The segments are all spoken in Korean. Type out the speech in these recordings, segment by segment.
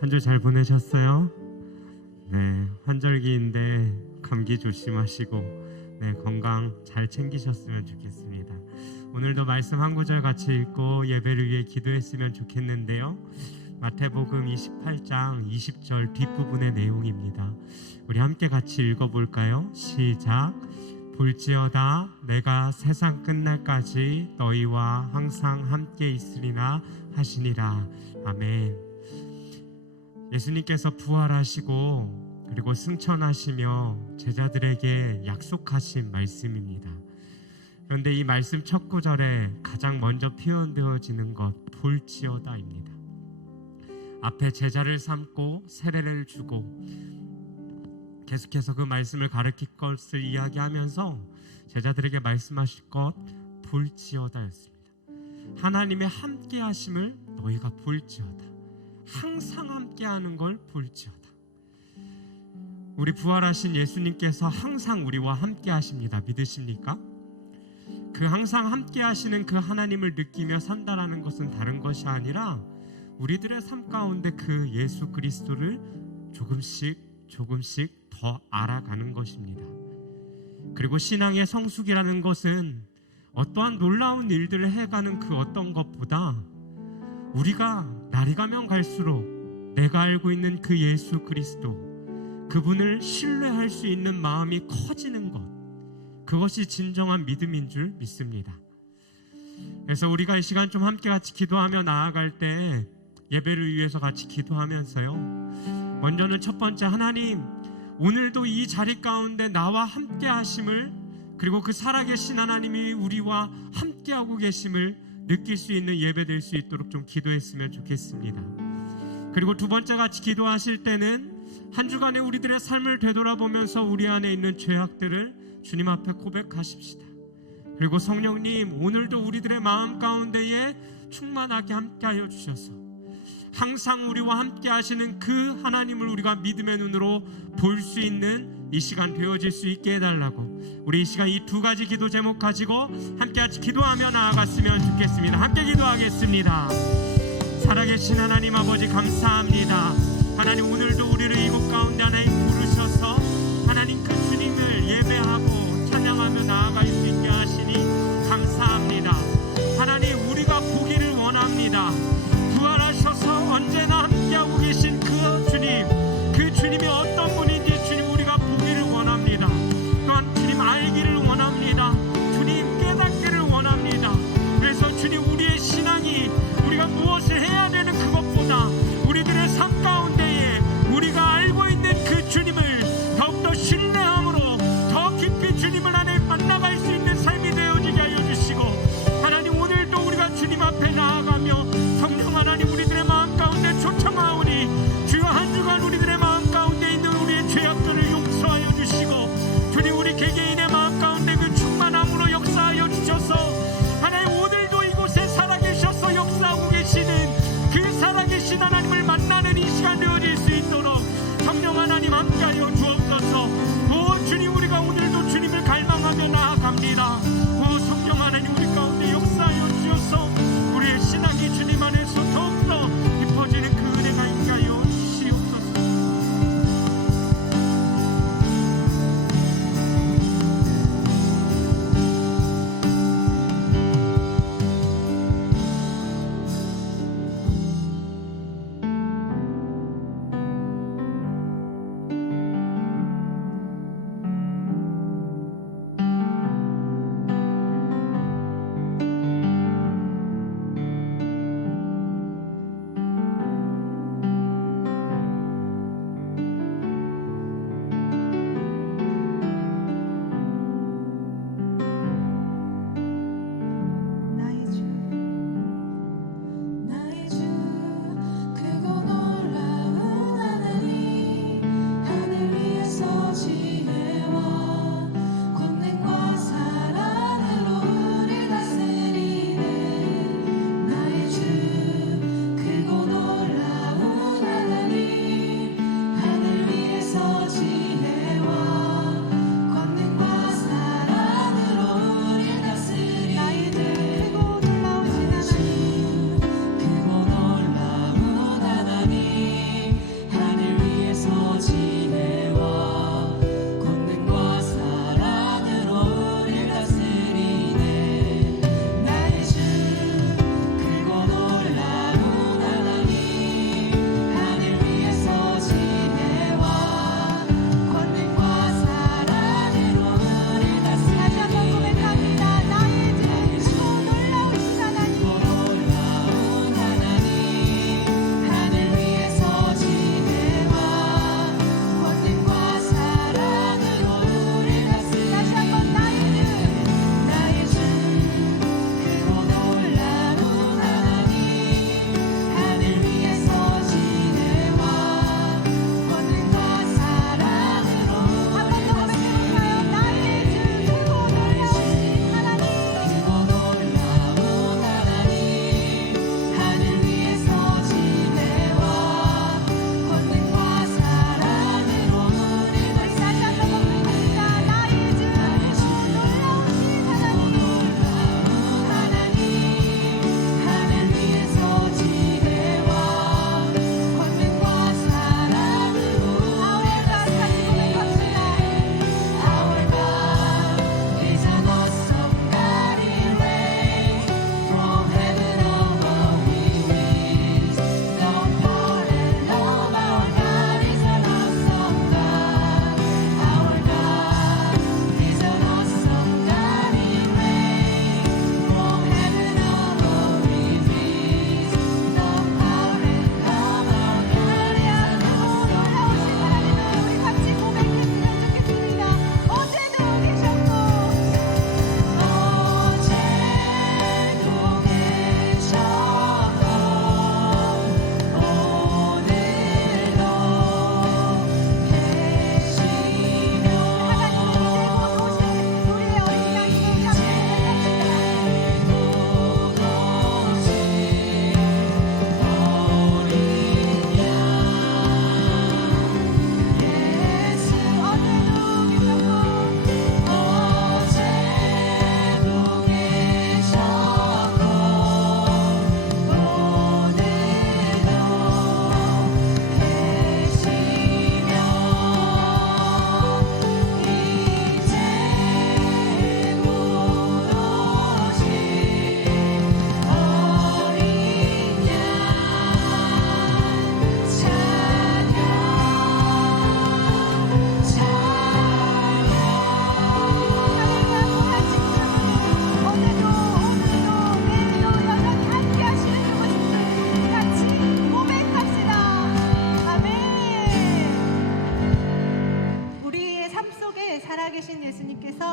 한 주 잘 보내셨어요? 네, 환절기인데 감기 조심하시고 건강 잘 챙기셨으면 좋겠습니다. 오늘도 말씀 한 구절 같이 읽고 예배를 위해 기도했으면 좋겠는데요. 마태복음 28장 20절 뒷부분의 내용입니다. 우리 함께 같이 읽어볼까요? 시작. 볼지어다 내가 세상 끝날까지 너희와 항상 함께 있으리라 하시니라. 아멘. 예수님께서 부활하시고 그리고 승천하시며 제자들에게 약속하신 말씀입니다. 그런데 이 말씀 첫 구절에 가장 먼저 표현되어지는 것 볼지어다입니다. 앞에 제자를 삼고 세례를 주고 계속해서 그 말씀을 가르칠 것을 이야기하면서 제자들에게 말씀하실 것 볼지어다였습니다. 하나님의 함께하심을 너희가 볼지어다. 항상 함께하는 걸 볼지어다. 우리 부활하신 예수님께서 항상 우리와 함께하십니다. 믿으십니까? 그 항상 함께하시는 그 하나님을 느끼며 산다라는 것은 다른 것이 아니라 우리들의 삶 가운데 그 예수 그리스도를 조금씩 더 알아가는 것입니다. 그리고 신앙의 성숙이라는 것은 어떠한 놀라운 일들을 해가는 그 어떤 것보다 우리가 날이 가면 갈수록 내가 알고 있는 그 예수 그리스도, 그분을 신뢰할 수 있는 마음이 커지는 것, 그것이 진정한 믿음인 줄 믿습니다. 그래서 우리가 이 시간 좀 함께 같이 기도하며 나아갈 때 예배를 위해서 같이 기도하면서요, 먼저는 첫 번째, 하나님 오늘도 이 자리 가운데 나와 함께 하심을, 그리고 그 살아계신 하나님이 우리와 함께하고 계심을 느낄 수 있는 예배 될 수 있도록 좀 기도했으면 좋겠습니다. 그리고 두 번째, 같이 기도하실 때는 한 주간의 우리들의 삶을 되돌아보면서 우리 안에 있는 죄악들을 주님 앞에 고백하십시다. 그리고 성령님, 오늘도 우리들의 마음 가운데에 충만하게 함께하여 주셔서 항상 우리와 함께 하시는 그 하나님을 우리가 믿음의 눈으로 볼 수 있는 이 시간 되어질 수 있게 해달라고, 우리 이 시간 이 두 가지 기도 제목 가지고 함께 같이 기도하며 나아갔으면 좋겠습니다. 함께 기도하겠습니다. 살아계신 하나님 아버지, 감사합니다. 하나님, 오늘도 우리를 이곳 가운데 하나님 부르셔서 하나님 그 주님을 예배하고 찬양하며 나아갈 수 있게 하시니 감사합니다. 하나님, 우리가 보기를 원합니다. 부활하셔서 언제나 함께하고 계신 그 주님, 그 주님이 어떤 분인지 주님 우리가 보기를 원합니다. 또한 주님 알기를 원합니다. 주님 깨닫기를 원합니다. 그래서 주님, 우리의 신앙이 우리가 무엇을 해야 되는 그것보다 우리들의 삶 가운데에 우리가 알고 있는 그 주님을 더욱더 신뢰함으로 더 깊이 주님을 안에 만나갈 수 있는 삶이 되어지게 하여 주시고, 하나님 오늘도 우리가 주님 앞에 나아가며 성령 하나님 우리들의 마음 가운데 초청하오니 주여 한 주간 우리들의 마음 가운데 있는 우리의 죄악들을 용서하여 주시고, 주님 우리 개개인의 마음 가운데 그 충만함으로 역사하여 주셔서 하나님 오늘도 이곳에 살아계셔서 역사하고 계시는 그 살아계신 하나님을 만나는 이 시간 되어질 수 있도록 성령 하나님 함께하여 주옵소서. 오 주님, 우리가 오늘도 주님을 갈망하며 나아갑니다. 오 성령 하나님 우리 가운데 역사하여 주셔서 우리의 신앙이 주님 안에서 더욱더 깊어지는 그 은혜가 있게 하여 주시옵소서.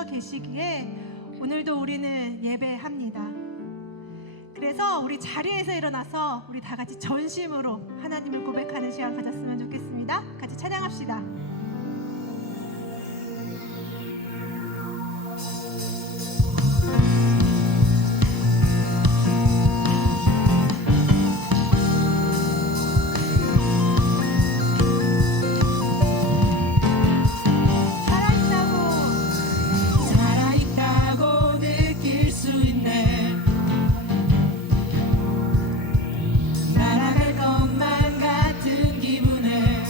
계시기에 오늘도 우리는 예배합니다. 그래서 우리 자리에서 일어나서 우리 다 같이 전심으로 하나님을 고백하는 시간 가졌으면 좋겠습니다. 같이 찬양합시다. 살아있다고 느낄 수 있네. 날아갈 것만 같은 기분에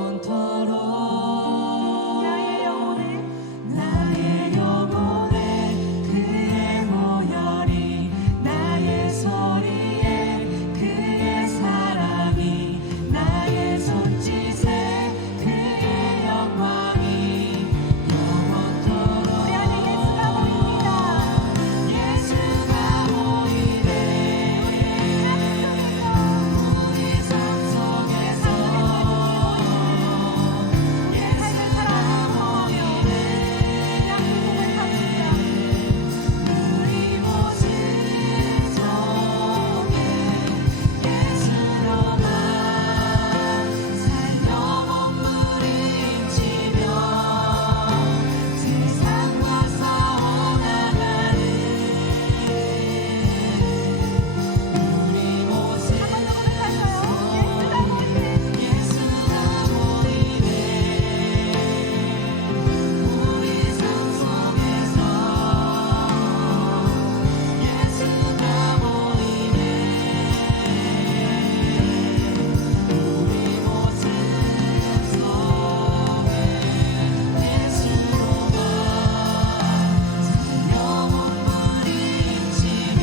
영원토록 나의 영혼에 나의 영혼에 그의 모혈이 나의 소리에 그의 사랑이 나의 손짓에 그의 영광이 영원토록 우리 안에 예수가 보입니다. 예수가 보이네 우리 삶 속에서 삶을 살아가며 그냥 고백합니다. 우리 모습 속에 예수로만 살 영혼 부림치며 세상과 싸워나가는 우리 모습 한번 더 고백할까요? 예수가 보이네. 예수가 보이네 우리 삶 속에서 예수가 보이네 우리 모습 속에 예수로만 살 영혼 부림치며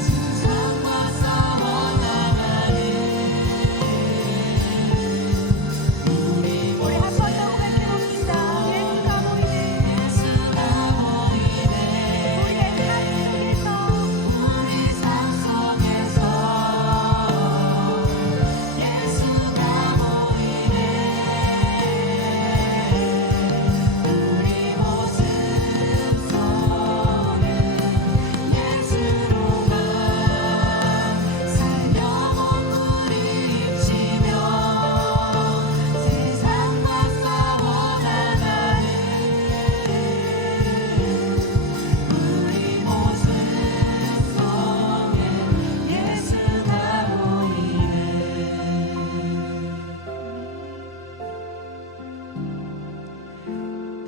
세상과 싸워나가는 우리 우리 한 번 더 고백해봅시다. 예수가 보이네. 예수가 보이네 우리의 삶 속에서 우리 삶 속에서 예수가 보이네 우리 모습 속에 예수로만 살 영혼 부림치며 세상과 싸워나가는 우리 모습 속에 예수가 보이네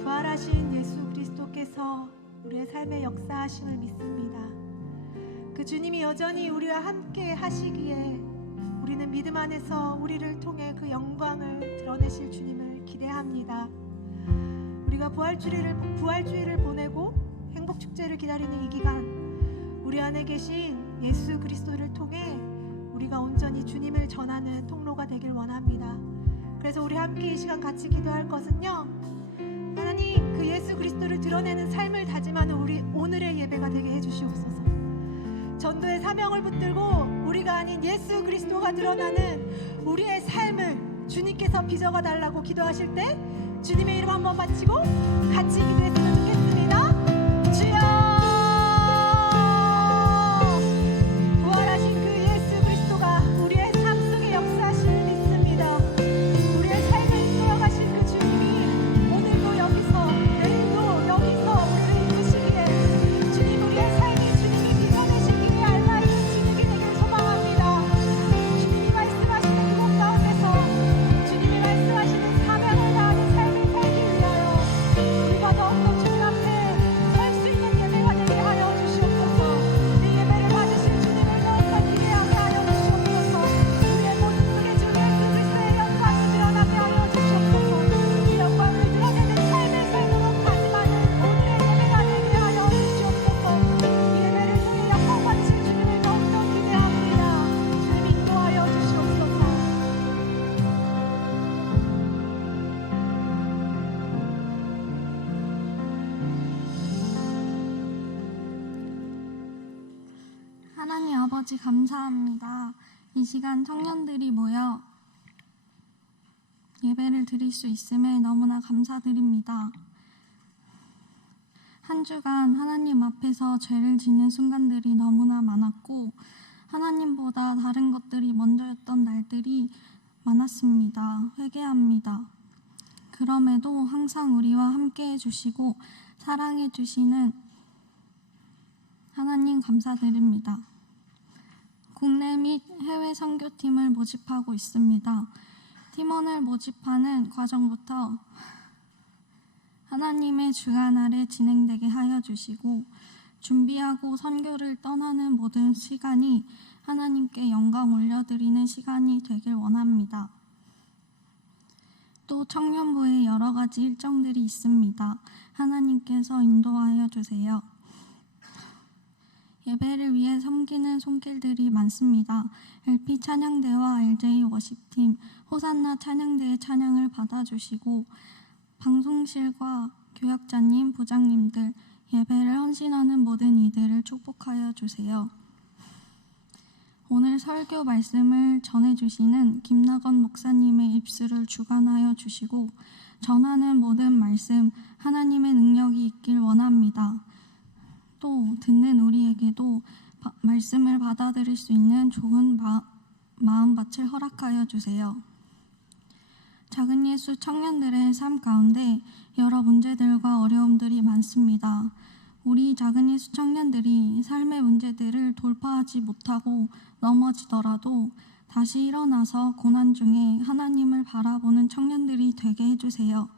부활하신 예수 그리스도께서 우리의 삶에 역사하심을 믿습니다. 그 주님이 여전히 우리와 함께 하시기에 우리는 믿음 안에서 우리를 통해 그 영광을 드러내실 주님을 기대합니다. 우리가 부활주의를 보내고 행복축제를 기다리는 이 기간, 우리 안에 계신 예수 그리스도를 통해 우리가 온전히 주님을 전하는 통로가 되길 원합니다. 그래서 우리 함께 이 시간 같이 기도할 것은요, 하나님, 그 예수 그리스도를 드러내는 삶을 다짐하는 우리 오늘의 예배가 되게 해주시옵소서. 전도의 사명을 붙들고 우리가 아닌 예수 그리스도가 드러나는 우리의 삶을 주님께서 빚어가 달라고 기도하실 때 주님의 이름 한번 바치고 같이 기도했으면 좋겠습니다. 주여, 부활하신 그 예수 그리스도가 우리의 삶 속에 역사하심을 믿습니다. 우리의 삶을 이끌어가신 그 주님이 오늘도 여기서, 내일도 여기서 우리를 이끄시기에 주님, 우리의 삶이 주님이 빚어내시기에 알라있는 주님이 되길 소망합니다. 주님이 말씀하시는 그곳 가운데서 주님이 말씀하시는 사명을 다하는 삶을 살기 위하여 우리가 더욱더 주님 앞에 설 수 있는 예배가 되게 하여 주시옵소서. 이 예배를 받으실 주님을 더욱더 기대하게 하여 주시옵소서. 우리의 모습 속에 주 예수 그리스도의 영광이 드러나게 하여 주시옵소서. 이 영광을 드러내는 삶을 살도록 다짐하는 오늘의 예배가 되게 하여 주시옵소서. 이 예배를 통해 영광 받으실 주님을 더욱더 기대합니다. 주님 인도하여 주시옵소서. 하나님 아버지 감사합니다. 이 시간 청년들이 모여 예배를 드릴 수 있음에 너무나 감사드립니다. 한 주간 하나님 앞에서 죄를 짓는 순간들이 너무나 많았고 하나님보다 다른 것들이 먼저였던 날들이 많았습니다. 회개합니다. 그럼에도 항상 우리와 함께 해주시고 사랑해 주시는 하나님 감사드립니다. 국내 및 해외 선교팀을 모집하고 있습니다. 팀원을 모집하는 과정부터 하나님의 주관 아래 진행되게 하여 주시고 준비하고 선교를 떠나는 모든 시간이 하나님께 영광 올려드리는 시간이 되길 원합니다. 또 청년부에 여러 가지 일정들이 있습니다. 하나님께서 인도하여 주세요. 예배를 위해 섬기는 손길들이 많습니다. LP 찬양대와 LJ 워십팀, 호산나 찬양대의 찬양을 받아주시고 방송실과 교역자님, 부장님들, 예배를 헌신하는 모든 이들을 축복하여 주세요. 오늘 설교 말씀을 전해주시는 김나건 목사님의 입술을 주관하여 주시고 전하는 모든 말씀 하나님의 능력이 있길 원합니다. 또 듣는 우리에게도 말씀을 받아들일 수 있는 좋은 마음밭을 허락하여 주세요. 작은 예수 청년들의 삶 가운데 여러 문제들과 어려움들이 많습니다. 우리 작은 예수 청년들이 삶의 문제들을 돌파하지 못하고 넘어지더라도 다시 일어나서 고난 중에 하나님을 바라보는 청년들이 되게 해주세요.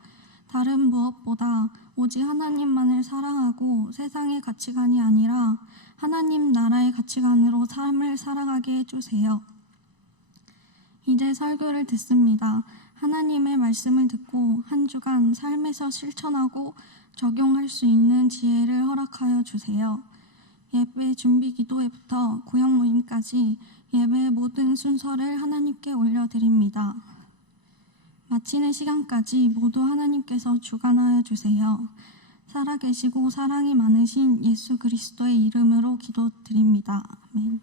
다른 무엇보다 오직 하나님만을 사랑하고 세상의 가치관이 아니라 하나님 나라의 가치관으로 삶을 살아가게 해주세요. 이제 설교를 듣습니다. 하나님의 말씀을 듣고 한 주간 삶에서 실천하고 적용할 수 있는 지혜를 허락하여 주세요. 예배 준비 기도회부터 구역 모임까지 예배의 모든 순서를 하나님께 올려드립니다. 마치는 시간까지 모두 하나님께서 주관하여 주세요. 살아계시고 사랑이 많으신 예수 그리스도의 이름으로 기도드립니다. 아멘.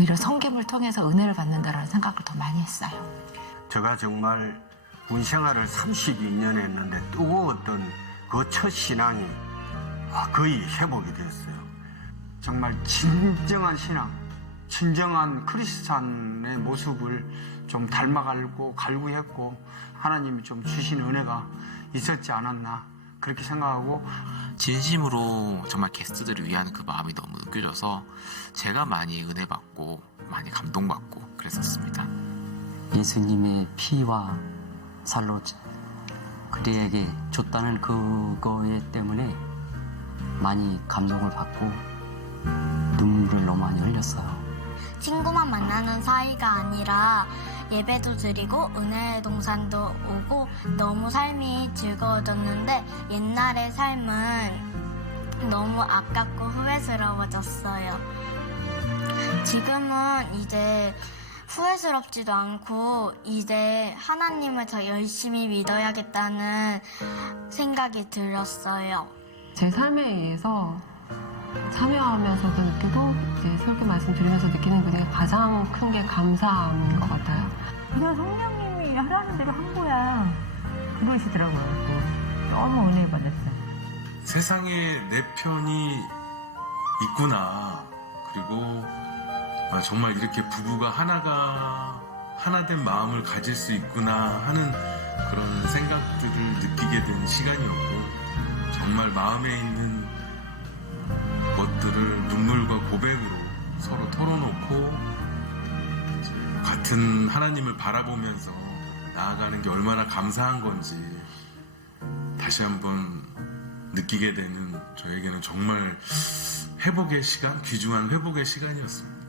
오히려 성김을 통해서 은혜를 받는다라는 생각을 더 많이 했어요. 제가 정말 군 생활을 32년 했는데 뜨거웠던 그 첫 신앙이 거의 회복이 되었어요. 정말 진정한 신앙, 진정한 크리스찬의 모습을 좀 닮아가고 갈구했고 하나님이 좀 주신 은혜가 있었지 않았나 그렇게 생각하고 진심으로 정말 게스트들을 위한 그 마음이 너무 느껴져서 제가 많이 은혜 받고 많이 감동받고 그랬었습니다. 예수님의 피와 살로 그대에게 줬다는 그거에 때문에 많이 감동을 받고 눈물을 너무 많이 흘렸어요. 친구만 만나는 사이가 아니라 예배도 드리고 은혜의 동산도 오고 너무 삶이 즐거워졌는데 옛날의 삶은 너무 아깝고 후회스러워졌어요. 지금은 이제 후회스럽지도 않고 이제 하나님을 더 열심히 믿어야겠다는 생각이 들었어요. 제 삶에 의해서 참여하면서도 느끼고 이제 설교 말씀 드리면서 느끼는 그 중에 가장 큰 게 감사함인 것 같아요. 그냥 성령님이 하라는 대로 한 거야. 그러시더라고요. 또 너무 은혜 받았어요. 세상에 내 편이 있구나. 그리고 정말 이렇게 부부가 하나된 마음을 가질 수 있구나 하는 그런 생각들을 느끼게 된 시간이었고 정말 마음에 있는 것들을 눈물과 고백으로 서로 털어놓고 같은 하나님을 바라보면서 나아가는 게 얼마나 감사한 건지 다시 한번 느끼게 되는 저에게는 정말 회복의 시간, 귀중한 회복의 시간이었습니다.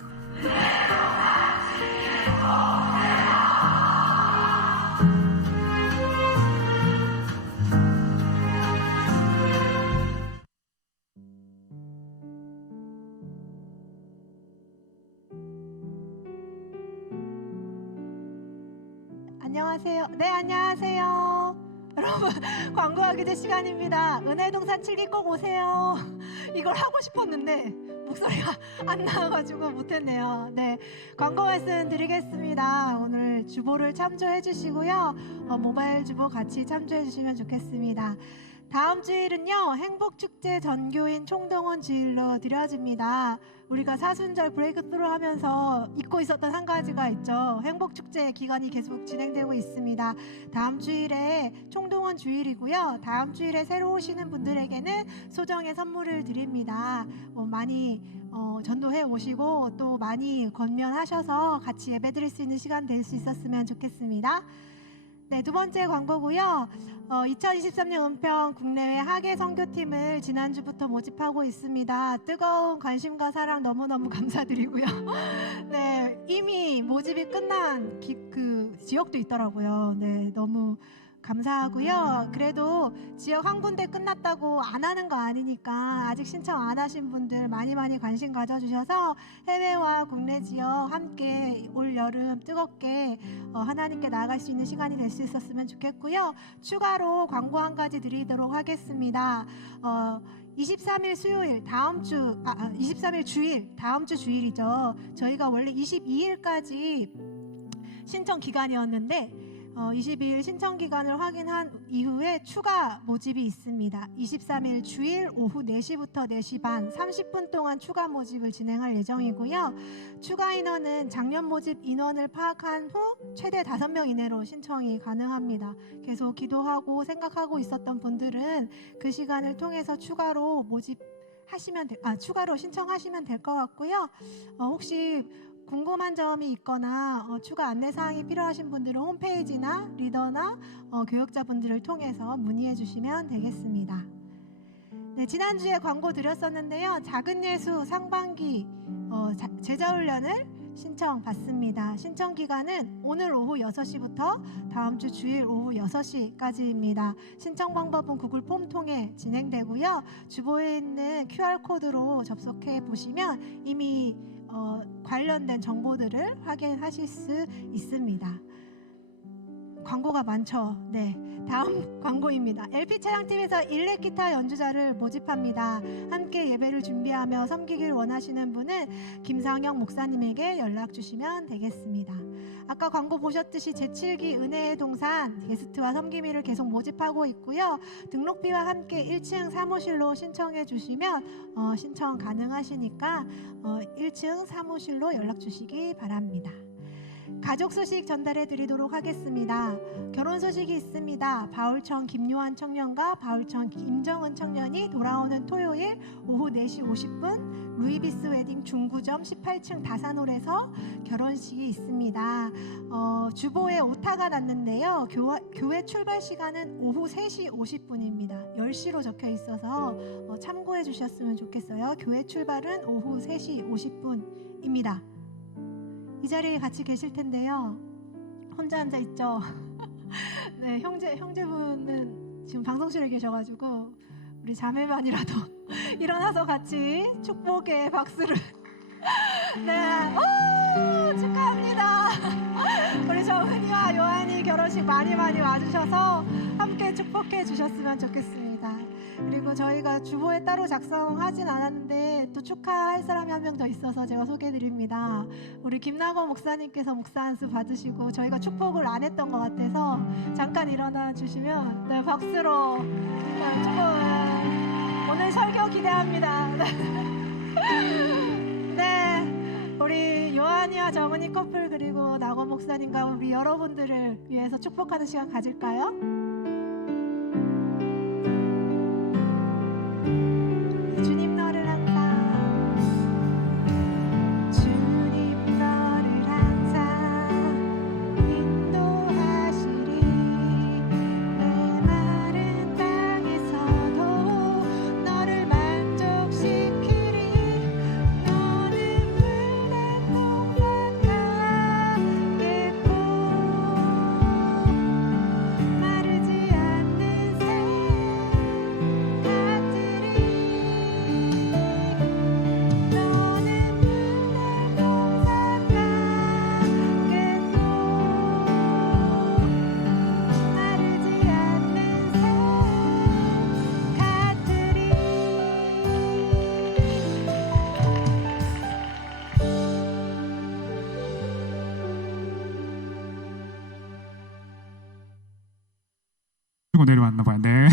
안녕하세요. 네, 안녕하세요. 여러분, 광고하기 전 시간입니다. 은혜동산 7기 꼭 오세요. 이걸 하고 싶었는데 목소리가 안 나와가지고 못했네요. 네, 광고 말씀 드리겠습니다. 오늘 주보를 참조해 주시고요. 모바일 주보 같이 참조해 주시면 좋겠습니다. 다음 주일은요, 행복축제 전교인 총동원 주일로 드려집니다. 우리가 사순절 브레이크스루 하면서 잊고 있었던 한 가지가 있죠. 행복축제 기간이 계속 진행되고 있습니다. 다음 주일에 총동원 주일이고요. 다음 주일에 새로 오시는 분들에게는 소정의 선물을 드립니다. 많이 전도해 오시고 또 많이 권면하셔서 같이 예배 드릴 수 있는 시간 될 수 있었으면 좋겠습니다. 네, 두 번째 광고고요. 2023년 은평 국내외 학예 선교팀을 지난주부터 모집하고 있습니다. 뜨거운 관심과 사랑 너무너무 감사드리고요. 네, 이미 모집이 끝난 그 지역도 있더라고요. 네, 너무 감사하고요. 그래도 지역 한 군데 끝났다고 안 하는 거 아니니까 아직 신청 안 하신 분들 많이 관심 가져주셔서 해외와 국내 지역 함께 올 여름 뜨겁게 하나님께 나아갈 수 있는 시간이 될 수 있었으면 좋겠고요. 추가로 광고 한 가지 드리도록 하겠습니다. 23일 수요일 23일 주일 다음 주 주일이죠. 저희가 원래 22일까지 신청 기간이었는데 22일 신청 기간을 확인한 이후에 추가 모집이 있습니다. 23일 주일 오후 4시부터 4시 반 30분 동안 추가 모집을 진행할 예정이고요. 추가 인원은 작년 모집 인원을 파악한 후 최대 5명 이내로 신청이 가능합니다. 계속 기도하고 생각하고 있었던 분들은 그 시간을 통해서 추가로 추가로 신청하시면 될 것 같고요. 혹시 궁금한 점이 있거나 추가 안내사항이 필요하신 분들은 홈페이지나 리더나 교육자분들을 통해서 문의해 주시면 되겠습니다. 네, 지난주에 광고 드렸었는데요. 작은 예수 상반기 제자훈련을 신청받습니다. 신청 기간은 오늘 오후 6시부터 다음 주 주일 오후 6시까지입니다. 신청 방법은 구글 폼 통해 진행되고요. 주보에 있는 QR코드로 접속해 보시면 이미 관련된 정보들을 확인하실 수 있습니다. 광고가 많죠. 네, 다음 광고입니다. LP 찬양팀에서 일렉 기타 연주자를 모집합니다. 함께 예배를 준비하며 섬기길 원하시는 분은 김상영 목사님에게 연락 주시면 되겠습니다. 아까 광고 보셨듯이 제7기 은혜의 동산 게스트와 섬김이를 계속 모집하고 있고요. 등록비와 함께 1층 사무실로 신청해 주시면 신청 가능하시니까 1층 사무실로 연락 주시기 바랍니다. 가족 소식 전달해 드리도록 하겠습니다. 결혼 소식이 있습니다. 바울청 김요한 청년과 바울청 김정은 청년이 돌아오는 토요일 오후 4시 50분 루이비스 웨딩 중구점 18층 다산홀에서 결혼식이 있습니다. 주보에 오타가 났는데요. 교회 출발 시간은 오후 3시 50분입니다. 10시로 적혀 있어서 참고해 주셨으면 좋겠어요. 교회 출발은 오후 3시 50분입니다. 이 자리에 같이 계실 텐데요. 혼자 앉아 있죠. 네, 형제분은 지금 방송실에 계셔가지고 우리 자매만이라도 일어나서 같이 축복의 박수를. 네, 오, 축하합니다. 우리 정은이와 요한이 결혼식 많이 와주셔서 함께 축복해 주셨으면 좋겠습니다. 그리고 저희가 주보에 따로 작성하진 않았는데 또 축하할 사람이 한 명 더 있어서 제가 소개해드립니다. 우리 김나건 목사님께서 목사 안수 받으시고 저희가 축복을 안 했던 것 같아서 잠깐 일어나 주시면 네, 박수로 축복. 오늘 설교 기대합니다. 네, 우리 요한이와 정은이 커플 그리고 나건 목사님과 우리 여러분들을 위해서 축복하는 시간 가질까요? 주님 너를 항상 인도하시리. 내 마른 땅에서도 너를 만족시키리. 너는 물난 동산 가겠고 마르지 않는 새 내려왔나 봐요. 네.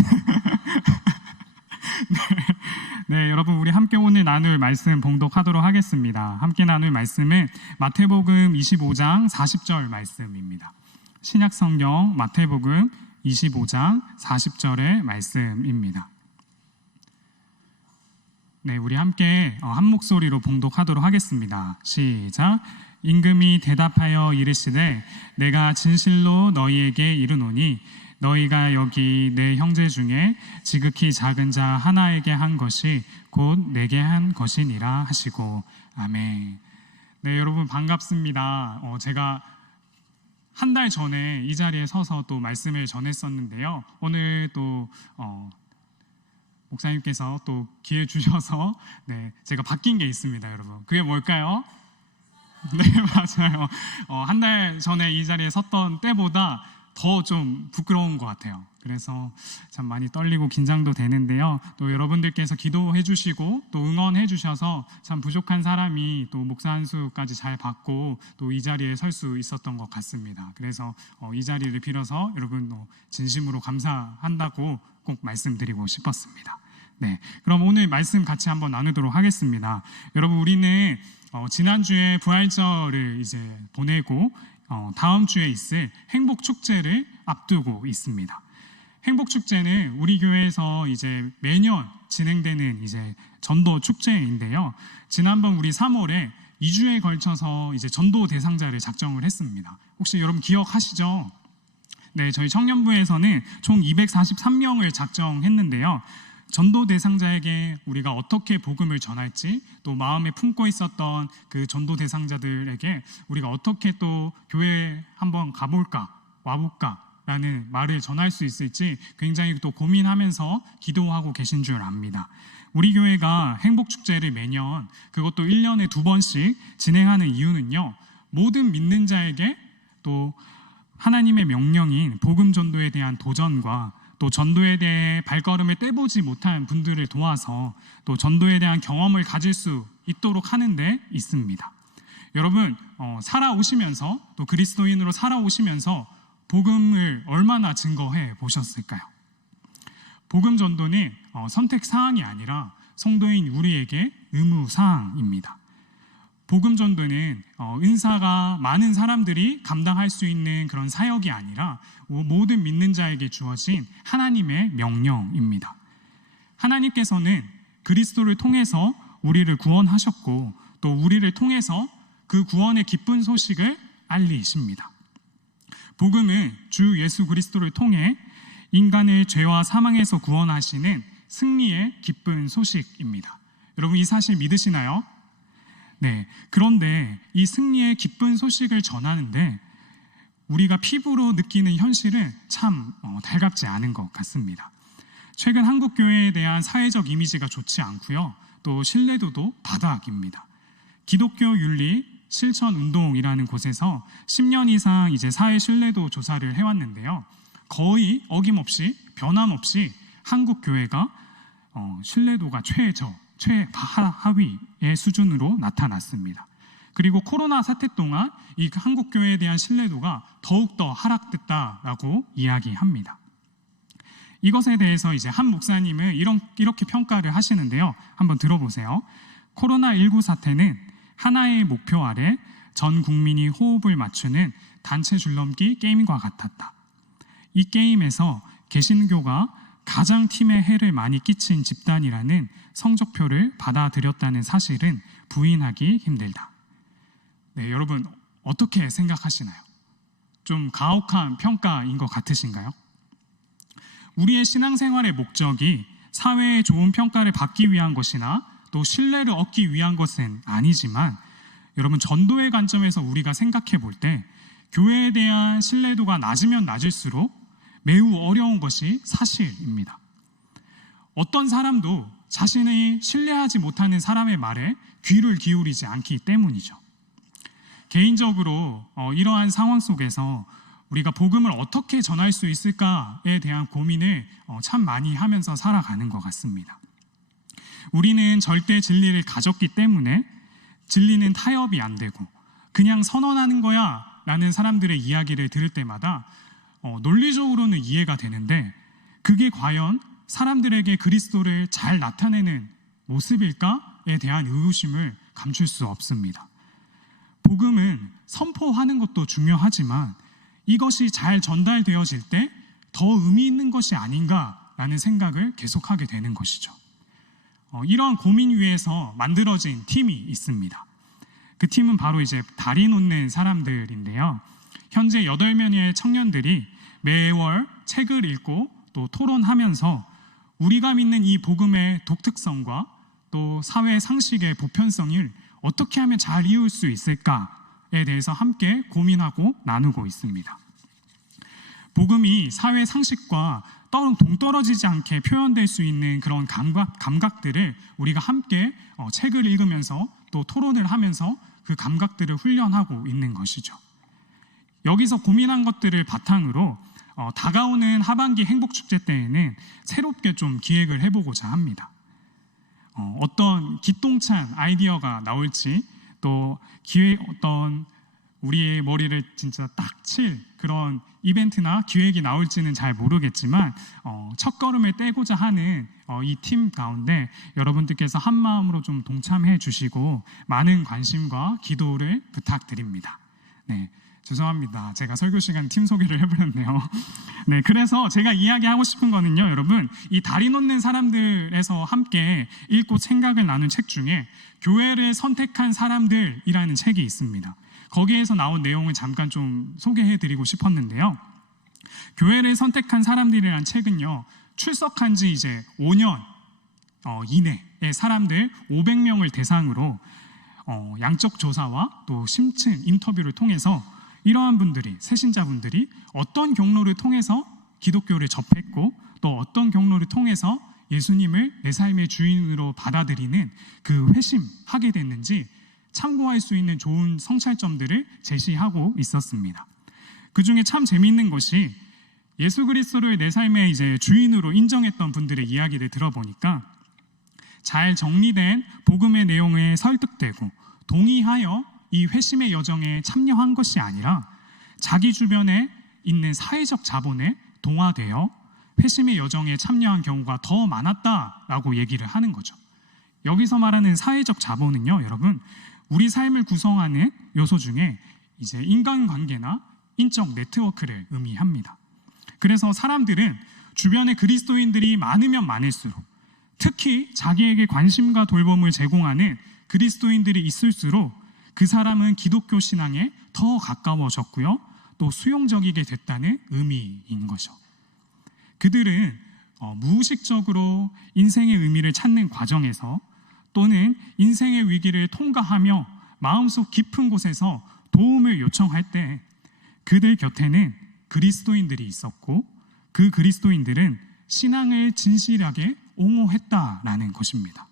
네, 여러분 우리 함께 오늘 나눌 말씀 봉독하도록 하겠습니다. 함께 나눌 말씀은 마태복음 25장 40절 말씀입니다. 신약 성경 마태복음 25장 40절의 말씀입니다. 네, 우리 함께 한 목소리로 봉독하도록 하겠습니다. 시작. 임금이 대답하여 이르시되 내가 진실로 너희에게 이르노니 너희가 여기 내 형제 중에 지극히 작은 자 하나에게 한 것이 곧 내게 한 것이니라 하시고. 아멘. 네, 여러분 반갑습니다. 제가 한 달 전에 이 자리에 서서 또 말씀을 전했었는데요. 오늘 또 목사님께서 또 기회 주셔서 네, 제가 바뀐 게 있습니다, 여러분. 그게 뭘까요? 네, 맞아요. 한 달 전에 이 자리에 섰던 때보다 더 좀 부끄러운 것 같아요. 그래서 참 많이 떨리고 긴장도 되는데요. 또 여러분들께서 기도해 주시고 또 응원해 주셔서 참 부족한 사람이 또 목사 한 수까지 잘 받고 또 이 자리에 설 수 있었던 것 같습니다. 그래서 이 자리를 빌어서 여러분 진심으로 감사한다고 꼭 말씀드리고 싶었습니다. 네, 그럼 오늘 말씀 같이 한번 나누도록 하겠습니다. 여러분 우리는 지난주에 부활절을 이제 보내고 다음 주에 있을 행복축제를 앞두고 있습니다. 행복축제는 우리 교회에서 이제 매년 진행되는 이제 전도 축제인데요. 지난번 우리 3월에 2주에 걸쳐서 이제 전도 대상자를 작정을 했습니다. 혹시 여러분 기억하시죠? 네, 저희 청년부에서는 총 243명을 작정했는데요. 전도 대상자에게 우리가 어떻게 복음을 전할지, 또 마음에 품고 있었던 그 전도 대상자들에게 우리가 어떻게 또 교회에 한번 가볼까, 와볼까 라는 말을 전할 수 있을지 굉장히 또 고민하면서 기도하고 계신 줄 압니다. 우리 교회가 행복축제를 매년 그것도 1년에 2번씩 진행하는 이유는요, 모든 믿는 자에게 또 하나님의 명령인 복음 전도에 대한 도전과 또 전도에 대해 발걸음을 떼보지 못한 분들을 도와서 또 전도에 대한 경험을 가질 수 있도록 하는 데 있습니다. 여러분, 살아오시면서 또 그리스도인으로 살아오시면서 복음을 얼마나 증거해 보셨을까요? 복음 전도는 선택 사항이 아니라 성도인 우리에게 의무 사항입니다. 복음 전도는 은사가 많은 사람들이 감당할 수 있는 그런 사역이 아니라 모든 믿는 자에게 주어진 하나님의 명령입니다. 하나님께서는 그리스도를 통해서 우리를 구원하셨고 또 우리를 통해서 그 구원의 기쁜 소식을 알리십니다. 복음은 주 예수 그리스도를 통해 인간을 죄와 사망에서 구원하시는 승리의 기쁜 소식입니다. 여러분, 이 사실 믿으시나요? 네. 그런데 이 승리의 기쁜 소식을 전하는데 우리가 피부로 느끼는 현실은 참 달갑지 않은 것 같습니다. 최근 한국 교회에 대한 사회적 이미지가 좋지 않고요. 또 신뢰도도 바닥입니다. 기독교 윤리 실천 운동이라는 곳에서 10년 이상 이제 사회 신뢰도 조사를 해왔는데요. 거의 어김없이 변함없이 한국 교회가 신뢰도가 최하위의 수준으로 나타났습니다. 그리고 코로나 사태 동안 이 한국 교회에 대한 신뢰도가 더욱더 하락됐다라고 이야기합니다. 이것에 대해서 이제 한 목사님은 이렇게 평가를 하시는데요. 한번 들어보세요. 코로나19 사태는 하나의 목표 아래 전 국민이 호흡을 맞추는 단체 줄넘기 게임과 같았다. 이 게임에서 개신교가 가장 팀에 해를 많이 끼친 집단이라는 성적표를 받아들였다는 사실은 부인하기 힘들다. 네, 여러분 어떻게 생각하시나요? 좀 가혹한 평가인 것 같으신가요? 우리의 신앙생활의 목적이 사회의 좋은 평가를 받기 위한 것이나 또 신뢰를 얻기 위한 것은 아니지만 여러분, 전도의 관점에서 우리가 생각해 볼 때 교회에 대한 신뢰도가 낮으면 낮을수록 매우 어려운 것이 사실입니다. 어떤 사람도 자신이 신뢰하지 못하는 사람의 말에 귀를 기울이지 않기 때문이죠. 개인적으로 이러한 상황 속에서 우리가 복음을 어떻게 전할 수 있을까에 대한 고민을 참 많이 하면서 살아가는 것 같습니다. 우리는 절대 진리를 가졌기 때문에 진리는 타협이 안 되고 그냥 선언하는 거야 라는 사람들의 이야기를 들을 때마다 논리적으로는 이해가 되는데 그게 과연 사람들에게 그리스도를 잘 나타내는 모습일까에 대한 의구심을 감출 수 없습니다. 복음은 선포하는 것도 중요하지만 이것이 잘 전달되어질 때 더 의미 있는 것이 아닌가라는 생각을 계속하게 되는 것이죠. 이러한 고민 위에서 만들어진 팀이 있습니다. 그 팀은 바로 이제 다리 놓는 사람들인데요. 현재 8명의 청년들이 매월 책을 읽고 또 토론하면서 우리가 믿는 이 복음의 독특성과 또 사회 상식의 보편성을 어떻게 하면 잘 이룰 수 있을까에 대해서 함께 고민하고 나누고 있습니다. 복음이 사회 상식과 동떨어지지 않게 표현될 수 있는 그런 감각들을 우리가 함께 책을 읽으면서 또 토론을 하면서 그 감각들을 훈련하고 있는 것이죠. 여기서 고민한 것들을 바탕으로 다가오는 하반기 행복축제 때에는 새롭게 좀 기획을 해보고자 합니다. 어떤 기똥찬 아이디어가 나올지 또 어떤 우리의 머리를 진짜 딱 칠 그런 이벤트나 기획이 나올지는 잘 모르겠지만 첫걸음을 떼고자 하는 이 팀 가운데 여러분들께서 한 마음으로 좀 동참해 주시고 많은 관심과 기도를 부탁드립니다. 네, 죄송합니다. 제가 설교 시간 팀 소개를 해버렸네요. 네, 그래서 제가 이야기하고 싶은 거는요, 여러분, 이 다리 놓는 사람들에서 함께 읽고 생각을 나눈 책 중에 교회를 선택한 사람들이라는 책이 있습니다. 거기에서 나온 내용을 잠깐 좀 소개해드리고 싶었는데요. 교회를 선택한 사람들이라는 책은요, 출석한 지 이제 5년 이내의 사람들 500명을 대상으로 양적 조사와 또 심층 인터뷰를 통해서 이러한 분들이, 새신자분들이 어떤 경로를 통해서 기독교를 접했고 또 어떤 경로를 통해서 예수님을 내 삶의 주인으로 받아들이는 그 회심하게 됐는지 참고할 수 있는 좋은 성찰점들을 제시하고 있었습니다. 그 중에 참 재미있는 것이 예수 그리스도를 내 삶의 이제 주인으로 인정했던 분들의 이야기를 들어보니까 잘 정리된 복음의 내용에 설득되고 동의하여 이 회심의 여정에 참여한 것이 아니라 자기 주변에 있는 사회적 자본에 동화되어 회심의 여정에 참여한 경우가 더 많았다라고 얘기를 하는 거죠. 여기서 말하는 사회적 자본은요, 여러분, 우리 삶을 구성하는 요소 중에 이제 인간관계나 인적 네트워크를 의미합니다. 그래서 사람들은 주변에 그리스도인들이 많으면 많을수록, 특히 자기에게 관심과 돌봄을 제공하는 그리스도인들이 있을수록 그 사람은 기독교 신앙에 더 가까워졌고요, 또 수용적이게 됐다는 의미인 거죠. 그들은 무의식적으로 인생의 의미를 찾는 과정에서 또는 인생의 위기를 통과하며 마음속 깊은 곳에서 도움을 요청할 때 그들 곁에는 그리스도인들이 있었고 그 그리스도인들은 신앙을 진실하게 옹호했다라는 것입니다.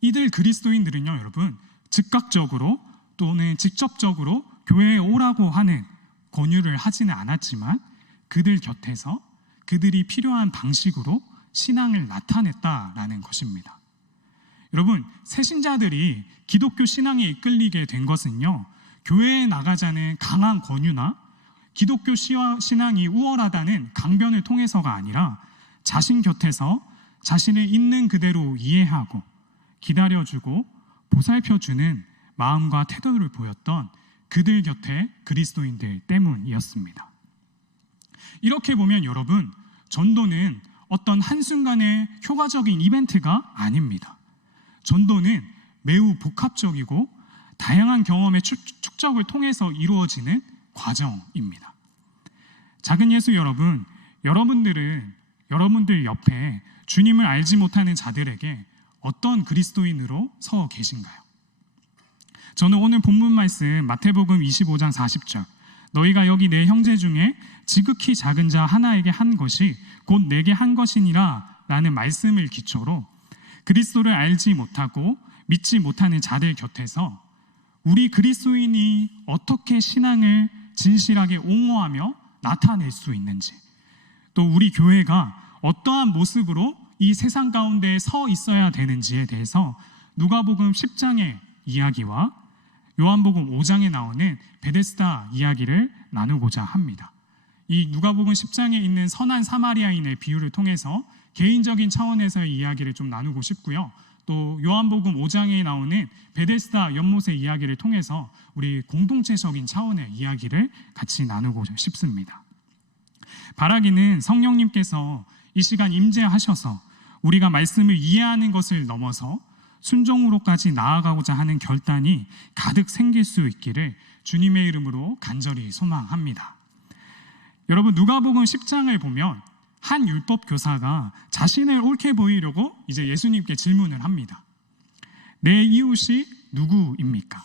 이들 그리스도인들은요, 여러분, 즉각적으로 또는 직접적으로 교회에 오라고 하는 권유를 하지는 않았지만 그들 곁에서 그들이 필요한 방식으로 신앙을 나타냈다라는 것입니다. 여러분, 새신자들이 기독교 신앙에 이끌리게 된 것은요, 교회에 나가자는 강한 권유나 기독교 신앙이 우월하다는 강변을 통해서가 아니라 자신 곁에서 자신을 있는 그대로 이해하고 기다려주고 보살펴주는 마음과 태도를 보였던 그들 곁의 그리스도인들 때문이었습니다. 이렇게 보면 여러분, 전도는 어떤 한순간의 효과적인 이벤트가 아닙니다. 전도는 매우 복합적이고 다양한 경험의 축적을 통해서 이루어지는 과정입니다. 작은 예수 여러분, 여러분들 옆에 주님을 알지 못하는 자들에게 어떤 그리스도인으로 서 계신가요? 저는 오늘 본문 말씀 마태복음 25장 40절, 너희가 여기 내 형제 중에 지극히 작은 자 하나에게 한 것이 곧 내게 한 것이니라 라는 말씀을 기초로 그리스도를 알지 못하고 믿지 못하는 자들 곁에서 우리 그리스도인이 어떻게 신앙을 진실하게 옹호하며 나타낼 수 있는지, 또 우리 교회가 어떠한 모습으로 이 세상 가운데 서 있어야 되는지에 대해서 누가복음 10장의 이야기와 요한복음 5장에 나오는 베데스다 이야기를 나누고자 합니다. 이 누가복음 10장에 있는 선한 사마리아인의 비유를 통해서 개인적인 차원에서의 이야기를 좀 나누고 싶고요. 또 요한복음 5장에 나오는 베데스다 연못의 이야기를 통해서 우리 공동체적인 차원의 이야기를 같이 나누고 싶습니다. 바라기는 성령님께서 이 시간 임재하셔서 우리가 말씀을 이해하는 것을 넘어서 순종으로까지 나아가고자 하는 결단이 가득 생길 수 있기를 주님의 이름으로 간절히 소망합니다. 여러분, 누가복음 10장을 보면 한 율법 교사가 자신을 옳게 보이려고 이제 예수님께 질문을 합니다. 내 이웃이 누구입니까?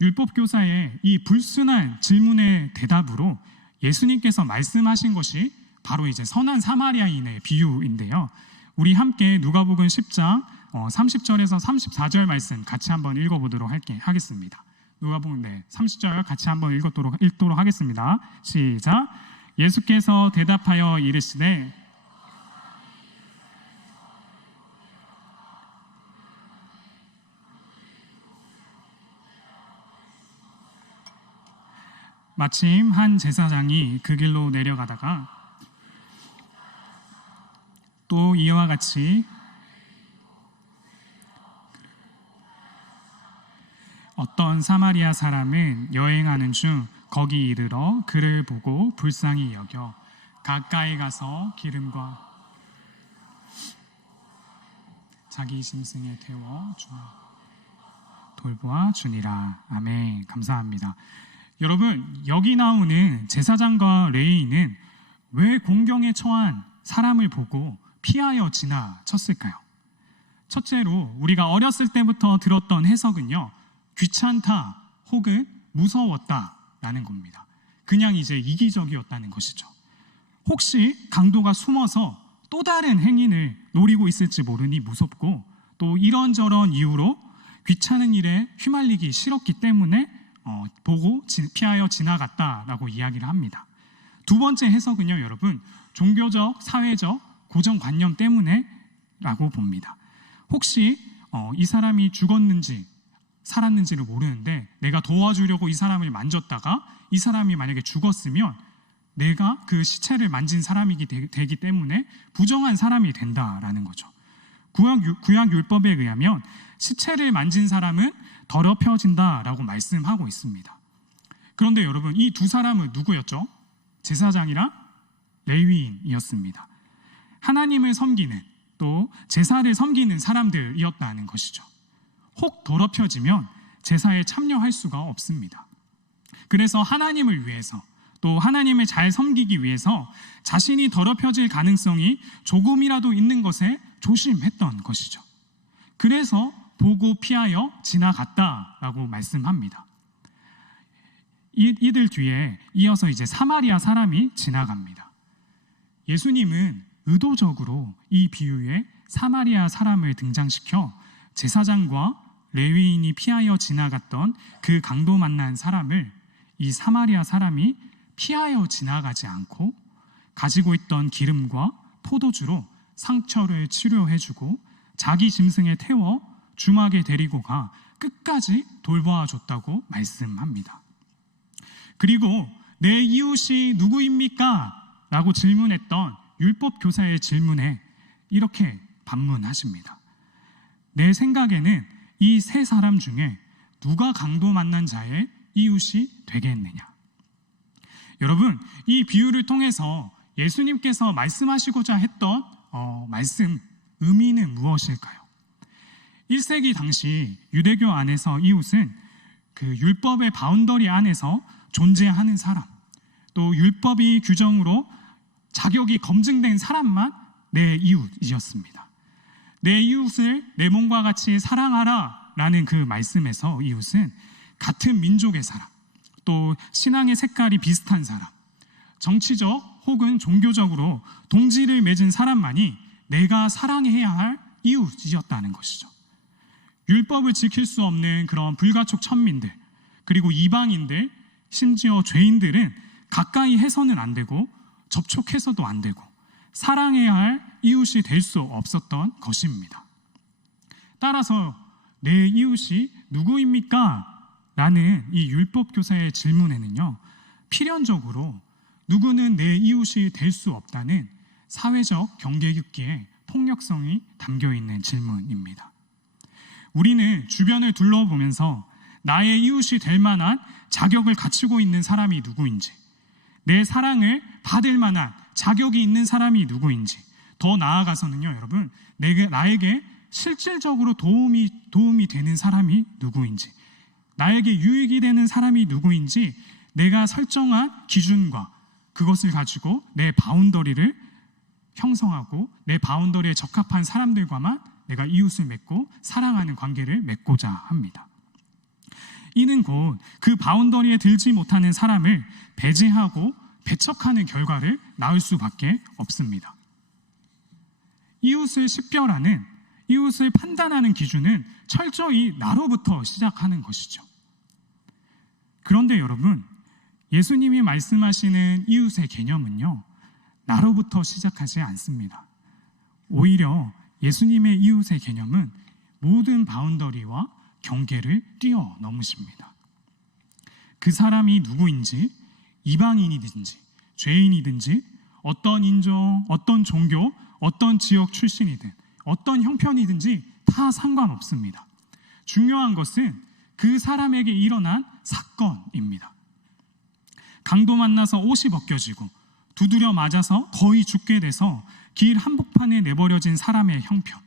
율법 교사의 이 불순한 질문의 대답으로 예수님께서 말씀하신 것이 바로 이제 선한 사마리아인의 비유인데요. 우리 함께 누가복음 10장 30절에서 34절 말씀 같이 한번 읽어보도록 하겠습니다. 누가복음 30절 같이 한번 읽도록 하겠습니다. 시작. 예수께서 대답하여 이르시되 마침 한 제사장이 그 길로 내려가다가 또 이와 같이 어떤 사마리아 사람은 여행하는 중 거기 이르러 그를 보고 불쌍히 여겨 가까이 가서 기름과 자기 짐승에 태워 돌보아 주니라. 아멘. 감사합니다. 여러분, 여기 나오는 제사장과 레위인은 왜 공경에 처한 사람을 보고 피하여 지나쳤을까요? 첫째로 우리가 어렸을 때부터 들었던 해석은요, 귀찮다 혹은 무서웠다라는 겁니다. 그냥 이제 이기적이었다는 것이죠. 혹시 강도가 숨어서 또 다른 행인을 노리고 있을지 모르니 무섭고, 또 이런저런 이유로 귀찮은 일에 휘말리기 싫었기 때문에 보고 피하여 지나갔다라고 이야기를 합니다. 두 번째 해석은요, 여러분, 종교적, 사회적 고정관념 때문에라고 봅니다. 혹시 이 사람이 죽었는지 살았는지를 모르는데 내가 도와주려고 이 사람을 만졌다가 이 사람이 만약에 죽었으면 내가 그 시체를 만진 사람이 되기 때문에 부정한 사람이 된다라는 거죠. 구약 율법에 의하면 시체를 만진 사람은 더럽혀진다라고 말씀하고 있습니다. 그런데 여러분, 이 두 사람은 누구였죠? 제사장이랑 레위인이었습니다. 하나님을 섬기는, 또 제사를 섬기는 사람들이었다는 것이죠. 혹 더럽혀지면 제사에 참여할 수가 없습니다. 그래서 하나님을 위해서, 또 하나님을 잘 섬기기 위해서 자신이 더럽혀질 가능성이 조금이라도 있는 것에 조심했던 것이죠. 그래서 보고 피하여 지나갔다라고 말씀합니다. 이들 뒤에 이어서 이제 사마리아 사람이 지나갑니다. 예수님은 의도적으로 이 비유에 사마리아 사람을 등장시켜 제사장과 레위인이 피하여 지나갔던 그 강도 만난 사람을 이 사마리아 사람이 피하여 지나가지 않고 가지고 있던 기름과 포도주로 상처를 치료해주고 자기 짐승에 태워 주막에 데리고 가 끝까지 돌봐줬다고 말씀합니다. 그리고 내 이웃이 누구입니까? 라고 질문했던 율법 교사의 질문에 이렇게 반문하십니다. 내 생각에는 이 세 사람 중에 누가 강도 만난 자의 이웃이 되겠느냐? 여러분, 이 비유를 통해서 예수님께서 말씀하시고자 했던 말씀, 의미는 무엇일까요? 1세기 당시 유대교 안에서 이웃은 그 율법의 바운더리 안에서 존재하는 사람, 또 율법이 규정으로 자격이 검증된 사람만 내 이웃이었습니다. 내 이웃을 내 몸과 같이 사랑하라 라는 그 말씀에서 이웃은 같은 민족의 사람, 또 신앙의 색깔이 비슷한 사람, 정치적 혹은 종교적으로 동지를 맺은 사람만이 내가 사랑해야 할 이웃이었다는 것이죠. 율법을 지킬 수 없는 그런 불가촉 천민들, 그리고 이방인들, 심지어 죄인들은 가까이 해서는 안 되고 접촉해서도 안 되고 사랑해야 할 이웃이 될 수 없었던 것입니다. 따라서 내 이웃이 누구입니까? 라는 이 율법 교사의 질문에는요, 필연적으로 누구는 내 이웃이 될 수 없다는 사회적 경계규기의 폭력성이 담겨있는 질문입니다. 우리는 주변을 둘러보면서 나의 이웃이 될 만한 자격을 갖추고 있는 사람이 누구인지, 내 사랑을 받을 만한 자격이 있는 사람이 누구인지, 더 나아가서는요, 여러분, 나에게 실질적으로 도움이 되는 사람이 누구인지, 나에게 유익이 되는 사람이 누구인지 내가 설정한 기준과 그것을 가지고 내 바운더리를 형성하고 내 바운더리에 적합한 사람들과만 내가 이웃을 맺고 사랑하는 관계를 맺고자 합니다. 이는 곧 그 바운더리에 들지 못하는 사람을 배제하고 배척하는 결과를 낳을 수밖에 없습니다. 이웃을 식별하는, 이웃을 판단하는 기준은 철저히 나로부터 시작하는 것이죠. 그런데 여러분, 예수님이 말씀하시는 이웃의 개념은요, 나로부터 시작하지 않습니다. 오히려 예수님의 이웃의 개념은 모든 바운더리와 경계를 뛰어넘으십니다. 그 사람이 누구인지, 이방인이든지 죄인이든지 어떤 인종, 어떤 종교, 어떤 지역 출신이든 어떤 형편이든지 다 상관없습니다. 중요한 것은 그 사람에게 일어난 사건입니다. 강도 만나서 옷이 벗겨지고 두드려 맞아서 거의 죽게 돼서 길 한복판에 내버려진 사람의 형편,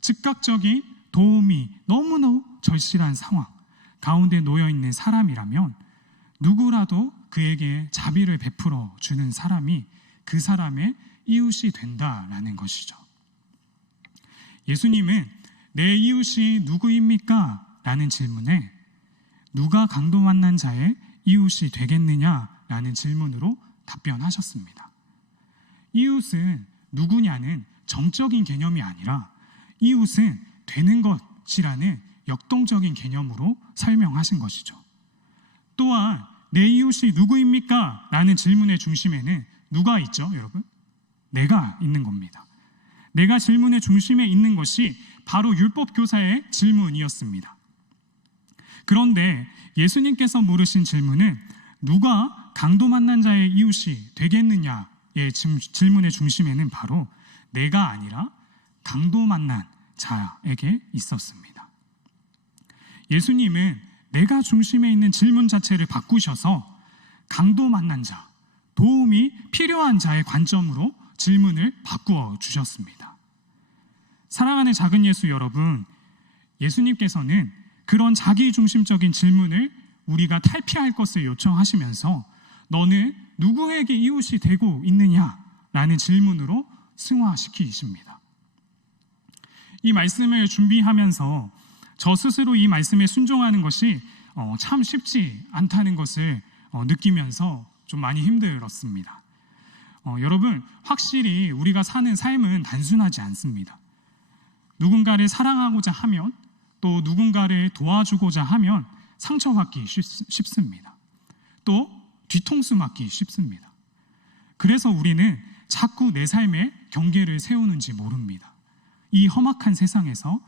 즉각적인 도움이 너무너무 절실한 상황 가운데 놓여있는 사람이라면 누구라도 그에게 자비를 베풀어 주는 사람이 그 사람의 이웃이 된다라는 것이죠. 예수님은 내 이웃이 누구입니까? 라는 질문에 누가 강도 만난 자의 이웃이 되겠느냐라는 질문으로 답변하셨습니다. 이웃은 누구냐는 정적인 개념이 아니라 이웃은 되는 것이라는 역동적인 개념으로 설명하신 것이죠. 또한 내 이웃이 누구입니까? 라는 질문의 중심에는 누가 있죠, 여러분? 내가 있는 겁니다. 내가 질문의 중심에 있는 것이 바로 율법교사의 질문이었습니다. 그런데 예수님께서 물으신 질문은 누가 강도 만난 자의 이웃이 되겠느냐의 질문의 중심에는 바로 내가 아니라 강도 만난 자에게 있었습니다. 예수님은 내가 중심에 있는 질문 자체를 바꾸셔서 강도 만난 자, 도움이 필요한 자의 관점으로 질문을 바꾸어 주셨습니다. 사랑하는 작은 예수 여러분, 예수님께서는 그런 자기중심적인 질문을 우리가 탈피할 것을 요청하시면서 너는 누구에게 이웃이 되고 있느냐라는 질문으로 승화시키십니다. 이 말씀을 준비하면서 저 스스로 이 말씀에 순종하는 것이 참 쉽지 않다는 것을 느끼면서 좀 많이 힘들었습니다. 여러분, 확실히 우리가 사는 삶은 단순하지 않습니다. 누군가를 사랑하고자 하면 또 누군가를 도와주고자 하면 상처받기 쉽습니다. 또 뒤통수 맞기 쉽습니다. 그래서 우리는 자꾸 내 삶에 경계를 세우는지 모릅니다. 이 험악한 세상에서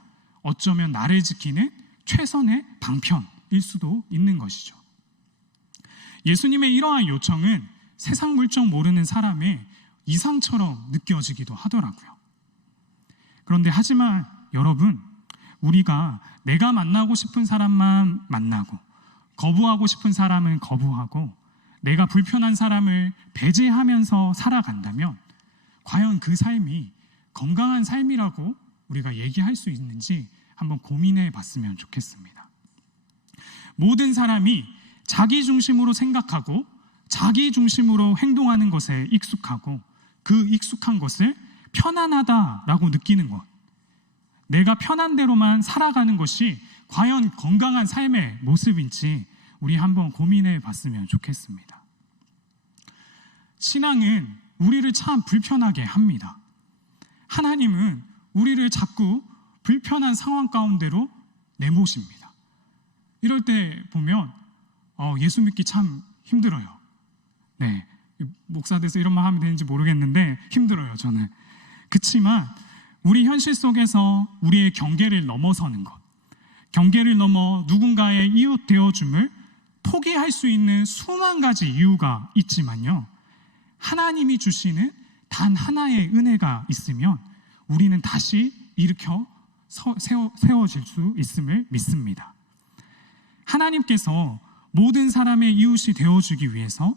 어쩌면 나를 지키는 최선의 방편일 수도 있는 것이죠. 예수님의 이러한 요청은 세상 물정 모르는 사람의 이상처럼 느껴지기도 하더라고요. 그런데 하지만 여러분, 우리가 내가 만나고 싶은 사람만 만나고 거부하고 싶은 사람은 거부하고 내가 불편한 사람을 배제하면서 살아간다면 과연 그 삶이 건강한 삶이라고 우리가 얘기할 수 있는지 한번 고민해 봤으면 좋겠습니다. 모든 사람이 자기 중심으로 생각하고 자기 중심으로 행동하는 것에 익숙하고 그 익숙한 것을 편안하다라고 느끼는 것, 내가 편한 대로만 살아가는 것이 과연 건강한 삶의 모습인지 우리 한번 고민해 봤으면 좋겠습니다. 신앙은 우리를 참 불편하게 합니다. 하나님은 우리를 자꾸 불편한 상황 가운데로 내모십니다. 이럴 때 보면 예수 믿기 참 힘들어요. 네, 목사 돼서 이런 말 하면 되는지 모르겠는데 힘들어요, 저는. 그치만 우리 현실 속에서 우리의 경계를 넘어서는 것, 경계를 넘어 누군가의 이웃 되어줌을 포기할 수 있는 수만 가지 이유가 있지만요, 하나님이 주시는 단 하나의 은혜가 있으면 우리는 다시 일으켜 세워질 수 있음을 믿습니다. 하나님께서 모든 사람의 이웃이 되어주기 위해서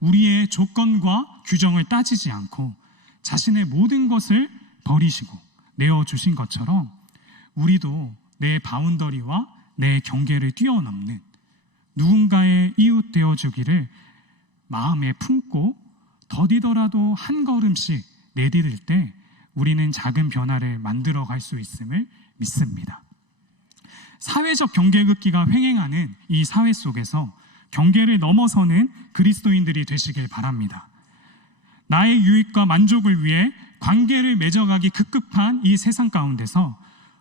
우리의 조건과 규정을 따지지 않고 자신의 모든 것을 버리시고 내어주신 것처럼 우리도 내 바운더리와 내 경계를 뛰어넘는 누군가의 이웃 되어주기를 마음에 품고 더디더라도 한 걸음씩 내디딜 때 우리는 작은 변화를 만들어갈 수 있음을 믿습니다. 사회적 경계긋기가 횡행하는 이 사회 속에서 경계를 넘어서는 그리스도인들이 되시길 바랍니다. 나의 유익과 만족을 위해 관계를 맺어가기 급급한 이 세상 가운데서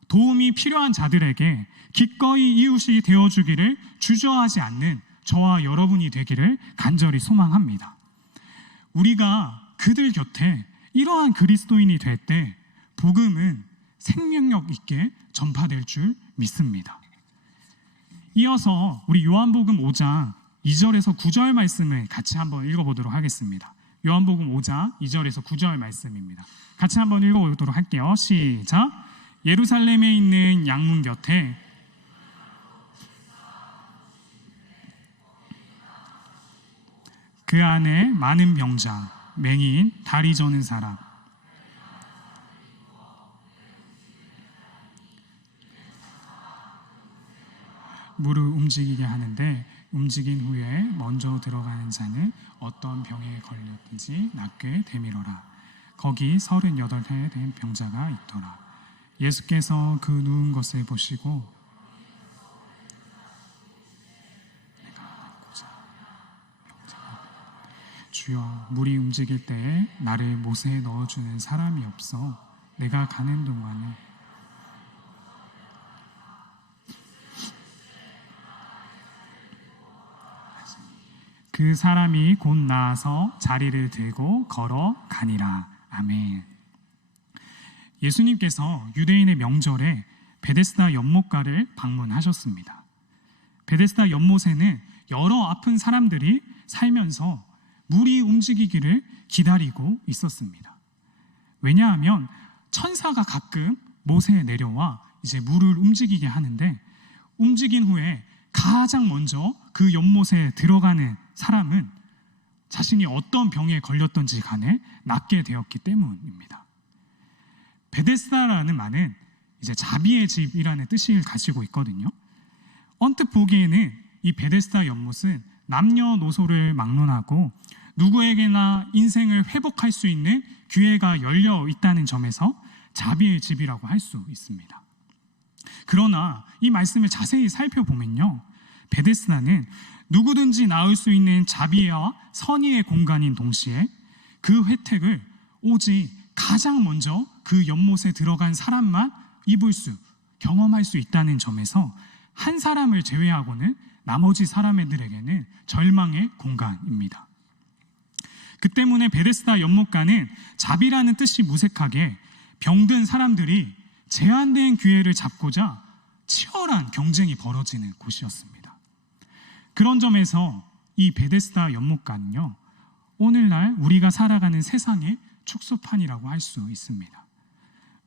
도움이 필요한 자들에게 기꺼이 이웃이 되어주기를 주저하지 않는 저와 여러분이 되기를 간절히 소망합니다. 우리가 그들 곁에 이러한 그리스도인이 될 때 복음은 생명력 있게 전파될 줄 믿습니다. 이어서 우리 요한복음 5장 2절에서 9절 말씀을 같이 한번 읽어보도록 하겠습니다. 요한복음 5장 2절에서 9절 말씀입니다. 같이 한번 읽어보도록 할게요. 시작. 예루살렘에 있는 양문 곁에 그 안에 많은 병자, 맹인, 다리 저는 사람, 물을 움직이게 하는데 움직인 후에 먼저 들어가는 자는 어떤 병에 걸렸든지 낫게 되밀어라. 거기 38해 된 병자가 있더라. 예수께서 그 누운 것을 보시고 주여, 물이 움직일 때에 나를 못에 넣어주는 사람이 없어 내가 가는 동안에 그 사람이 곧 나아서 자리를 들고 걸어가니라. 아멘. 예수님께서 유대인의 명절에 베데스다 연못가를 방문하셨습니다. 베데스다 연못에는 여러 아픈 사람들이 살면서 물이 움직이기를 기다리고 있었습니다. 왜냐하면 천사가 가끔 못에 내려와 이제 물을 움직이게 하는데, 움직인 후에 가장 먼저 그 연못에 들어가는 사람은 자신이 어떤 병에 걸렸던지 간에 낫게 되었기 때문입니다. 베데스다라는 말은 이제 자비의 집이라는 뜻을 가지고 있거든요. 언뜻 보기에는 이 베데스다 연못은 남녀노소를 막론하고 누구에게나 인생을 회복할 수 있는 기회가 열려 있다는 점에서 자비의 집이라고 할 수 있습니다. 그러나 이 말씀을 자세히 살펴보면요, 베데스다는 누구든지 나을 수 있는 자비와 선의의 공간인 동시에 그 혜택을 오직 가장 먼저 그 연못에 들어간 사람만 경험할 수 있다는 점에서 한 사람을 제외하고는 나머지 사람들에게는 절망의 공간입니다. 그 때문에 베데스다 연못가는 자비라는 뜻이 무색하게 병든 사람들이 제한된 기회를 잡고자 치열한 경쟁이 벌어지는 곳이었습니다. 그런 점에서 이 베데스다 연못가는요, 오늘날 우리가 살아가는 세상의 축소판이라고 할 수 있습니다.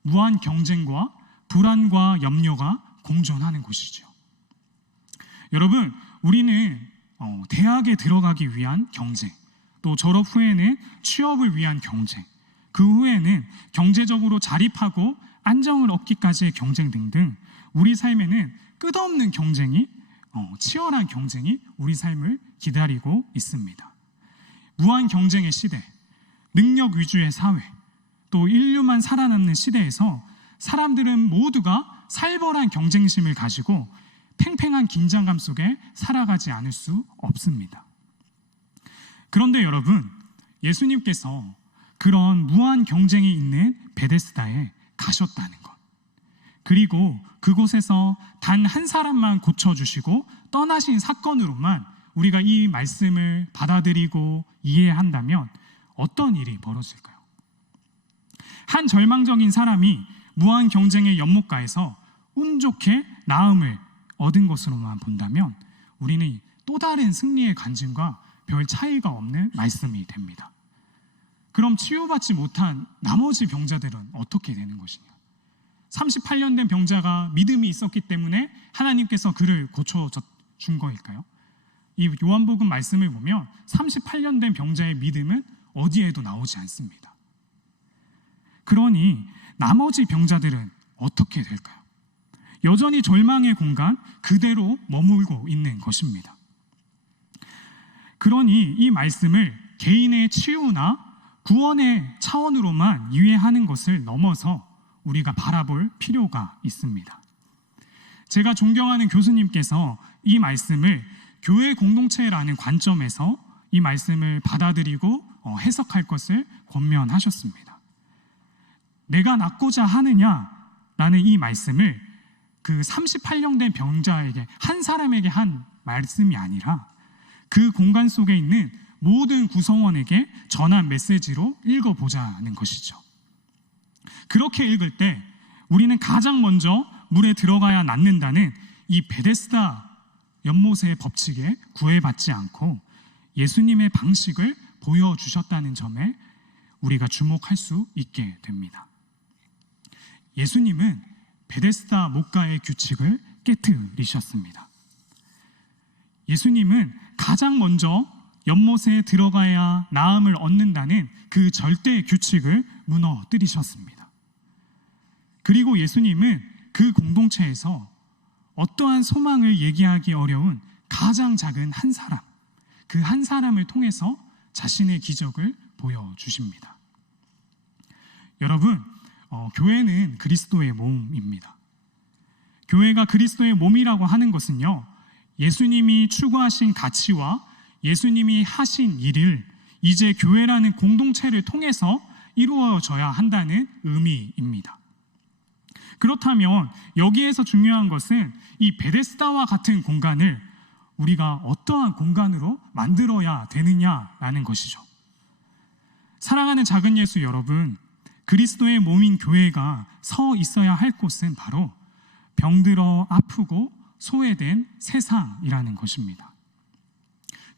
무한 경쟁과 불안과 염려가 공존하는 곳이죠. 여러분, 우리는 대학에 들어가기 위한 경쟁, 또 졸업 후에는 취업을 위한 경쟁, 그 후에는 경제적으로 자립하고 안정을 얻기까지의 경쟁 등등 우리 삶에는 끝없는 경쟁이, 치열한 경쟁이 우리 삶을 기다리고 있습니다. 무한 경쟁의 시대, 능력 위주의 사회, 또 인류만 살아남는 시대에서 사람들은 모두가 살벌한 경쟁심을 가지고 팽팽한 긴장감 속에 살아가지 않을 수 없습니다. 그런데 여러분, 예수님께서 그런 무한 경쟁이 있는 베데스다에 가셨다는 것, 그리고 그곳에서 단 한 사람만 고쳐주시고 떠나신 사건으로만 우리가 이 말씀을 받아들이고 이해한다면 어떤 일이 벌어질까요? 한 절망적인 사람이 무한 경쟁의 연못가에서 운 좋게 나음을 얻은 것으로만 본다면 우리는 또 다른 승리의 간증과 별 차이가 없는 말씀이 됩니다. 그럼 치유받지 못한 나머지 병자들은 어떻게 되는 것이냐? 38년 된 병자가 믿음이 있었기 때문에 하나님께서 그를 고쳐준 거일까요? 이 요한복음 말씀을 보면 38년 된 병자의 믿음은 어디에도 나오지 않습니다. 그러니 나머지 병자들은 어떻게 될까요? 여전히 절망의 공간 그대로 머물고 있는 것입니다. 그러니 이 말씀을 개인의 치유나 구원의 차원으로만 이해하는 것을 넘어서 우리가 바라볼 필요가 있습니다. 제가 존경하는 교수님께서 이 말씀을 교회 공동체라는 관점에서 이 말씀을 받아들이고 해석할 것을 권면하셨습니다. 내가 낫고자 하느냐라는 이 말씀을 그 38년 된 병자에게, 한 사람에게 한 말씀이 아니라 그 공간 속에 있는 모든 구성원에게 전한 메시지로 읽어보자는 것이죠. 그렇게 읽을 때 우리는 가장 먼저 물에 들어가야 낫는다는 이 베데스다 연못의 법칙에 구애받지 않고 예수님의 방식을 보여주셨다는 점에 우리가 주목할 수 있게 됩니다. 예수님은 베데스다 못가의 규칙을 깨트리셨습니다. 예수님은 가장 먼저 연못에 들어가야 나음을 얻는다는 그 절대 규칙을 무너뜨리셨습니다. 그리고 예수님은 그 공동체에서 어떠한 소망을 얘기하기 어려운 가장 작은 한 사람, 그 한 사람을 통해서 자신의 기적을 보여주십니다. 여러분, 교회는 그리스도의 몸입니다. 교회가 그리스도의 몸이라고 하는 것은요, 예수님이 추구하신 가치와 예수님이 하신 일을 이제 교회라는 공동체를 통해서 이루어져야 한다는 의미입니다. 그렇다면 여기에서 중요한 것은 이 베데스다와 같은 공간을 우리가 어떠한 공간으로 만들어야 되느냐라는 것이죠. 사랑하는 작은 예수 여러분, 그리스도의 몸인 교회가 서 있어야 할 곳은 바로 병들어 아프고 소외된 세상이라는 것입니다.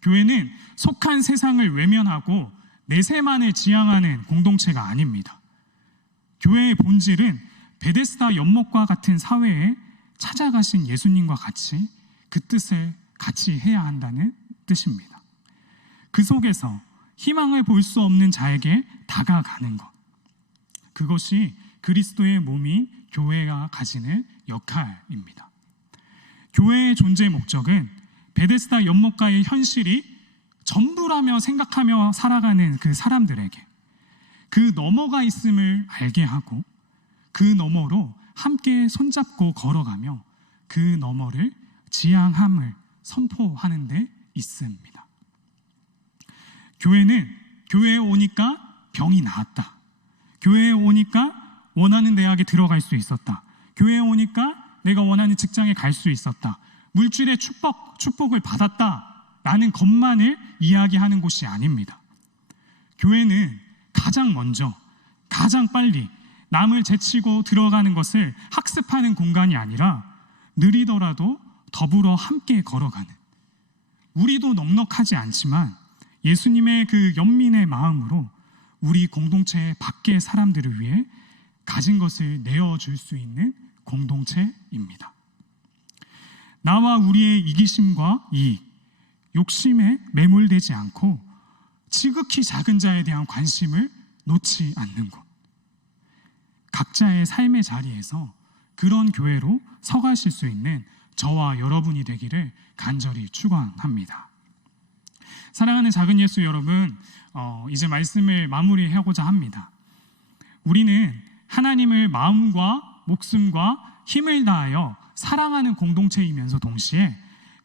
교회는 속한 세상을 외면하고 내세만을 지향하는 공동체가 아닙니다. 교회의 본질은 베데스다 연못과 같은 사회에 찾아가신 예수님과 같이 그 뜻을 같이 해야 한다는 뜻입니다. 그 속에서 희망을 볼 수 없는 자에게 다가가는 것, 그것이 그리스도의 몸인 교회가 가지는 역할입니다. 교회의 존재 목적은 베데스다 연못가의 현실이 전부라며 생각하며 살아가는 그 사람들에게 그 너머가 있음을 알게 하고 그 너머로 함께 손잡고 걸어가며 그 너머를 지향함을 선포하는 데 있습니다. 교회에 오니까 병이 나았다. 교회에 오니까 원하는 대학에 들어갈 수 있었다. 교회에 오니까 내가 원하는 직장에 갈 수 있었다. 물질의 축복을 받았다. 라는 것만을 이야기하는 곳이 아닙니다. 교회는 가장 먼저, 가장 빨리 남을 제치고 들어가는 것을 학습하는 공간이 아니라 느리더라도 더불어 함께 걸어가는, 우리도 넉넉하지 않지만 예수님의 그 연민의 마음으로 우리 공동체 밖의 사람들을 위해 가진 것을 내어줄 수 있는 공동체입니다. 나와 우리의 이기심과 이익, 욕심에 매몰되지 않고 지극히 작은 자에 대한 관심을 놓지 않는 것, 각자의 삶의 자리에서 그런 교회로 서가실 수 있는 저와 여러분이 되기를 간절히 축원합니다. 사랑하는 작은 예수 여러분, 이제 말씀을 마무리하고자 합니다. 우리는 하나님을 마음과 목숨과 힘을 다하여 사랑하는 공동체이면서 동시에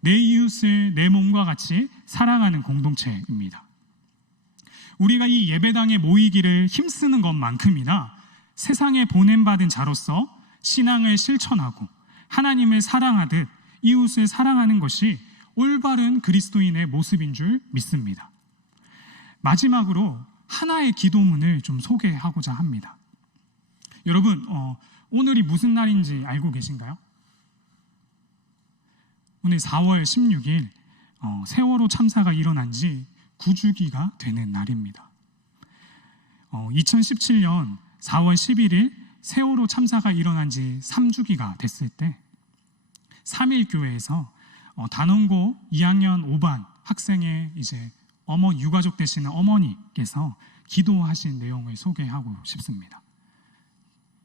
내 이웃을 내 몸과 같이 사랑하는 공동체입니다. 우리가 이 예배당에 모이기를 힘쓰는 것만큼이나 세상에 보냄받은 자로서 신앙을 실천하고 하나님을 사랑하듯 이웃을 사랑하는 것이 올바른 그리스도인의 모습인 줄 믿습니다. 마지막으로 하나의 기도문을 좀 소개하고자 합니다. 여러분, 오늘이 무슨 날인지 알고 계신가요? 오늘 4월 16일 세월호 참사가 일어난 지 9주기가 되는 날입니다. 2017년 4월 11일 세월호 참사가 일어난 지 3주기가 됐을 때 3.1교회에서 단원고 2학년 5반 학생의 이제 유가족 되시는 어머니께서 기도하신 내용을 소개하고 싶습니다.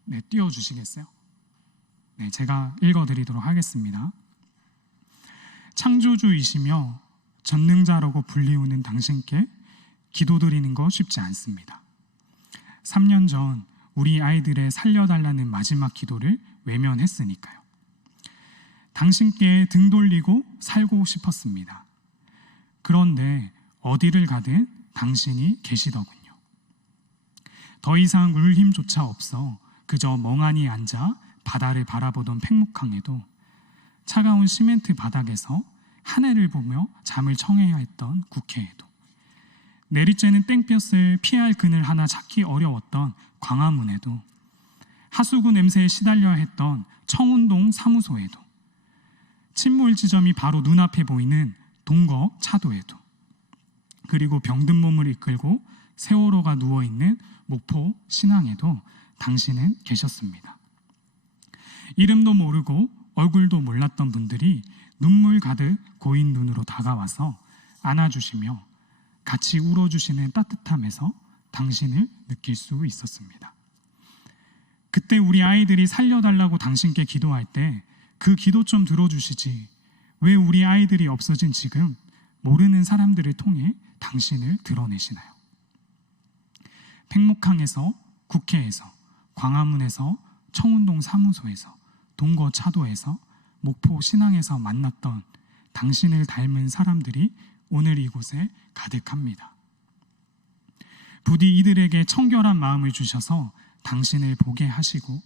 네, 띄워주시겠어요? 네, 제가 읽어드리도록 하겠습니다. 창조주이시며 전능자라고 불리우는 당신께 기도드리는 거 쉽지 않습니다. 3년 전 우리 아이들의 살려달라는 마지막 기도를 외면했으니까요. 당신께 등 돌리고 살고 싶었습니다. 그런데 어디를 가든 당신이 계시더군요. 더 이상 울 힘조차 없어 그저 멍하니 앉아 바다를 바라보던 팽목항에도 차가운 시멘트 바닥에서 하늘을 보며 잠을 청해야 했던 국회에도 내리쬐는 땡볕을 피할 그늘 하나 찾기 어려웠던 광화문에도 하수구 냄새에 시달려야 했던 청운동 사무소에도 침몰 지점이 바로 눈앞에 보이는 동거 차도에도 그리고 병든 몸을 이끌고 세월호가 누워있는 목포 신항에도 당신은 계셨습니다. 이름도 모르고 얼굴도 몰랐던 분들이 눈물 가득 고인 눈으로 다가와서 안아주시며 같이 울어주시는 따뜻함에서 당신을 느낄 수 있었습니다. 그때 우리 아이들이 살려달라고 당신께 기도할 때 그 기도 좀 들어주시지, 왜 우리 아이들이 없어진 지금 모르는 사람들을 통해 당신을 드러내시나요? 팽목항에서, 국회에서, 광화문에서, 청운동 사무소에서, 동거 차도에서, 목포 신항에서 만났던 당신을 닮은 사람들이 오늘 이곳에 가득합니다. 부디 이들에게 청결한 마음을 주셔서 당신을 보게 하시고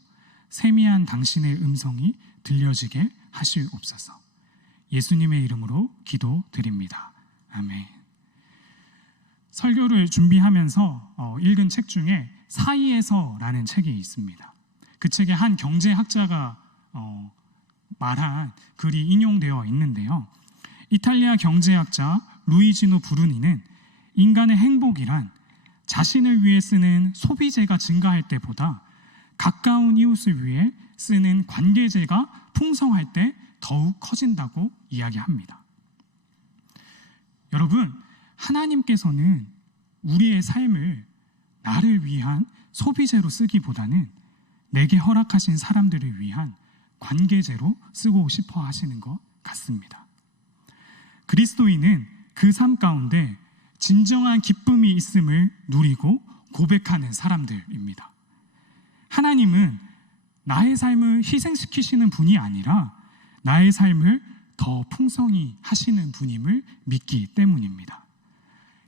세미한 당신의 음성이 들려지게 하시옵소서. 예수님의 이름으로 기도드립니다. 아멘. 설교를 준비하면서 읽은 책 중에 사이에서라는 책이 있습니다. 그 책에 한 경제학자가 말한 글이 인용되어 있는데요. 이탈리아 경제학자 루이지노 브루니는 인간의 행복이란 자신을 위해 쓰는 소비재가 증가할 때보다 가까운 이웃을 위해 쓰는 관계재가 풍성할 때 더욱 커진다고 이야기합니다. 여러분, 하나님께서는 우리의 삶을 나를 위한 소비재로 쓰기보다는 내게 허락하신 사람들을 위한 관계재로 쓰고 싶어 하시는 것 같습니다. 그리스도인은 그 삶 가운데 진정한 기쁨이 있음을 누리고 고백하는 사람들입니다. 하나님은 나의 삶을 희생시키시는 분이 아니라 나의 삶을 더 풍성히 하시는 분임을 믿기 때문입니다.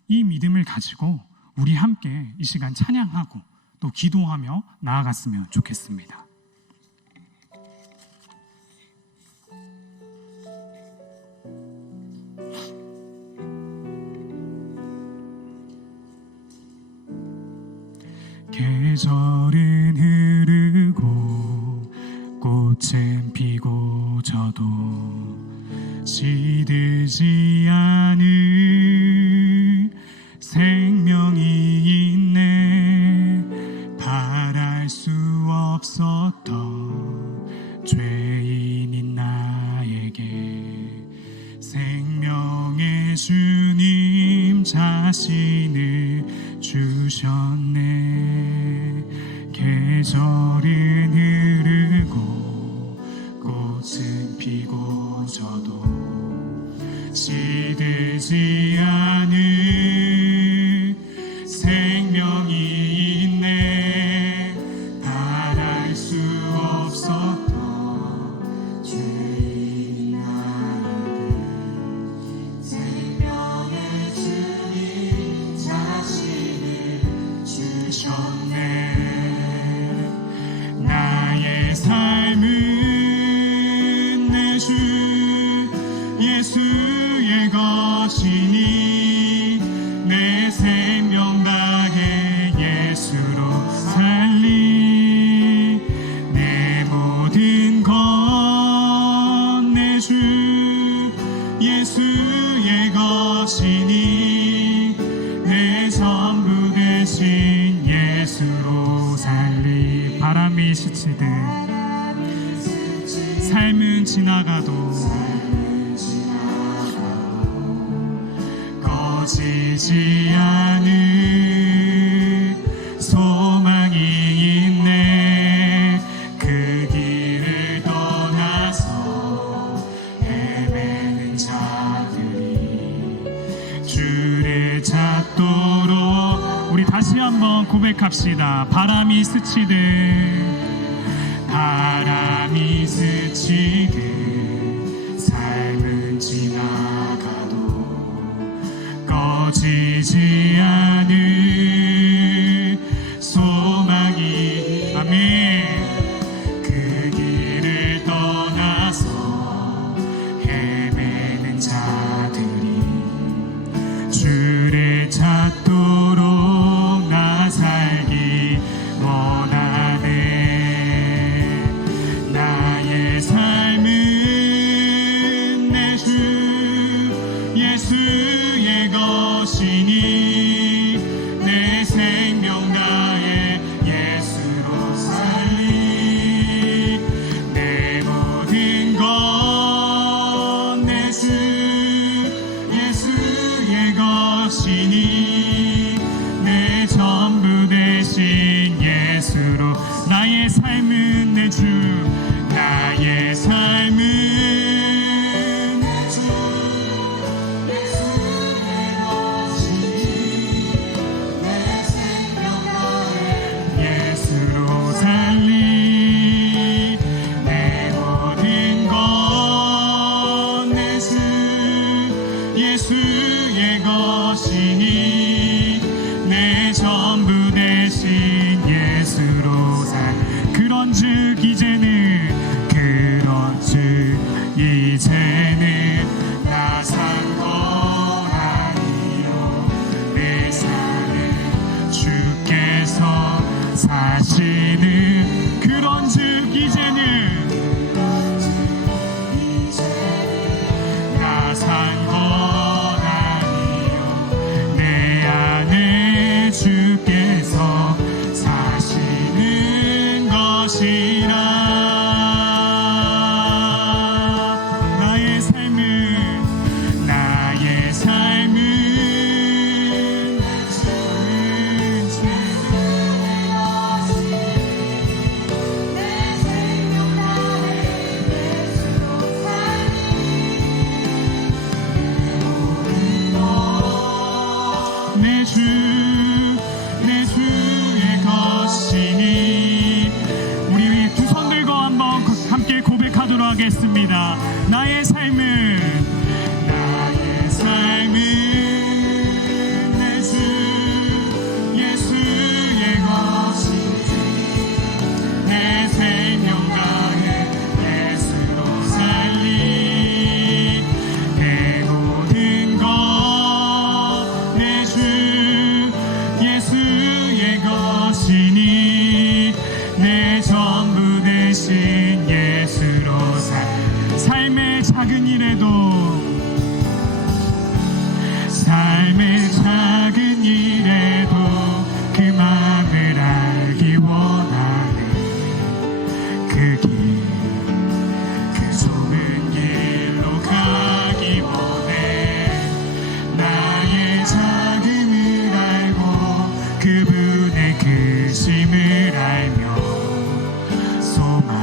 이 믿음을 가지고 우리 함께 이 시간 찬양하고 또 기도하며 나아갔으면 좋겠습니다. 계절은 흐르고 꽃은 피고 져도 시들지 않을 생명이 있네. 바랄 수 없었던 죄인인 나에게 생명의 주님 자신을 주셨네. 계절은 흐르고 꽃은 피고 져도 시들지 않을 생명이 있네. 바랄 수 없었던 죄인 나에게 생명의 주님 자신을 주셨네. 나의 삶은 내 주 예수의 것이니 내 생명 다해 예수로 살리. 내 모든 것 내 주 예수의 것이니 내 전부 대신 예수로 살리. 바람이 스치듯 삶은 지나가도 꺼지지 않을 소망이 있네. 그 길을 떠나서 헤매는 자들이 주를 찾도록 우리 다시 한번 고백합시다. 바람이 스치듯 바람이 스치듯 삶은 지나가도 꺼지지 않을 소망이. 아멘. 그 길을 떠나서 헤매는 자들이 주를 찾도록 나 살기 원하네. 나의 삶은 내 주 예수의 것이니 합니다. 나의 삶은 내 주 예수의 것이지 내 생명 다해 예수로 살리 내 모든 것 내 주 예수의 것이니 내 전부 되신 예수로 삶의 작은 일에도 삶의 작은 일에도 그 마음을 알기 원하네 그 좁은 길로 가기 원해 나의 작음을 알고 그분의 크심을 알며 소망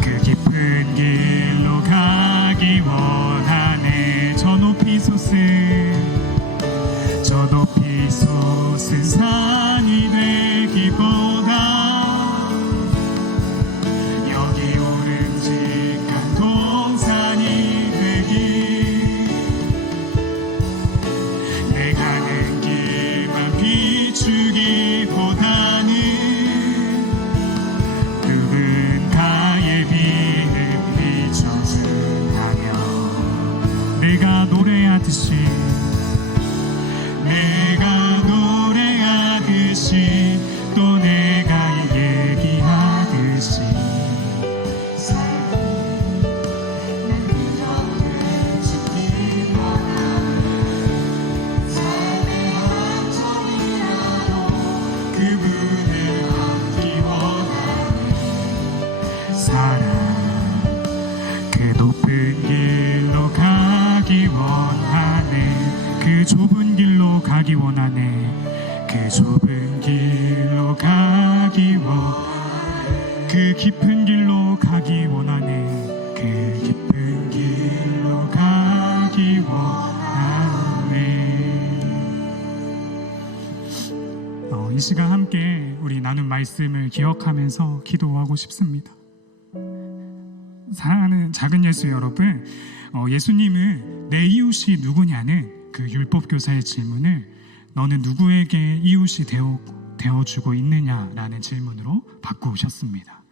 그 깊은 길로 가기 원하네 저 높이 솟은 산이 되기보다 여기 오름직한 동산이 되기 내 가는 길만 비추기보다는 누군가의 비를 비춰준다며 내가 노래하듯이 또 내가 얘기하듯이 그분을 얻기 원하는 사랑 그 높은 길로 가기 원하네 그 좁은 길로 가기 원하네 그 좁은 길로 가기 원하네 그 깊은 길로 가기 원하네 그 깊은 길로 가기 원하네 이 시간 함께 우리 나눈 말씀을 기억하면서 기도하고 싶습니다. 사랑하는 작은 예수 여러분, 예수님은 내 이웃이 누구냐는 그 율법교사의 질문을 너는 누구에게 이웃이 되어주고 있느냐라는 질문으로 바꾸셨습니다.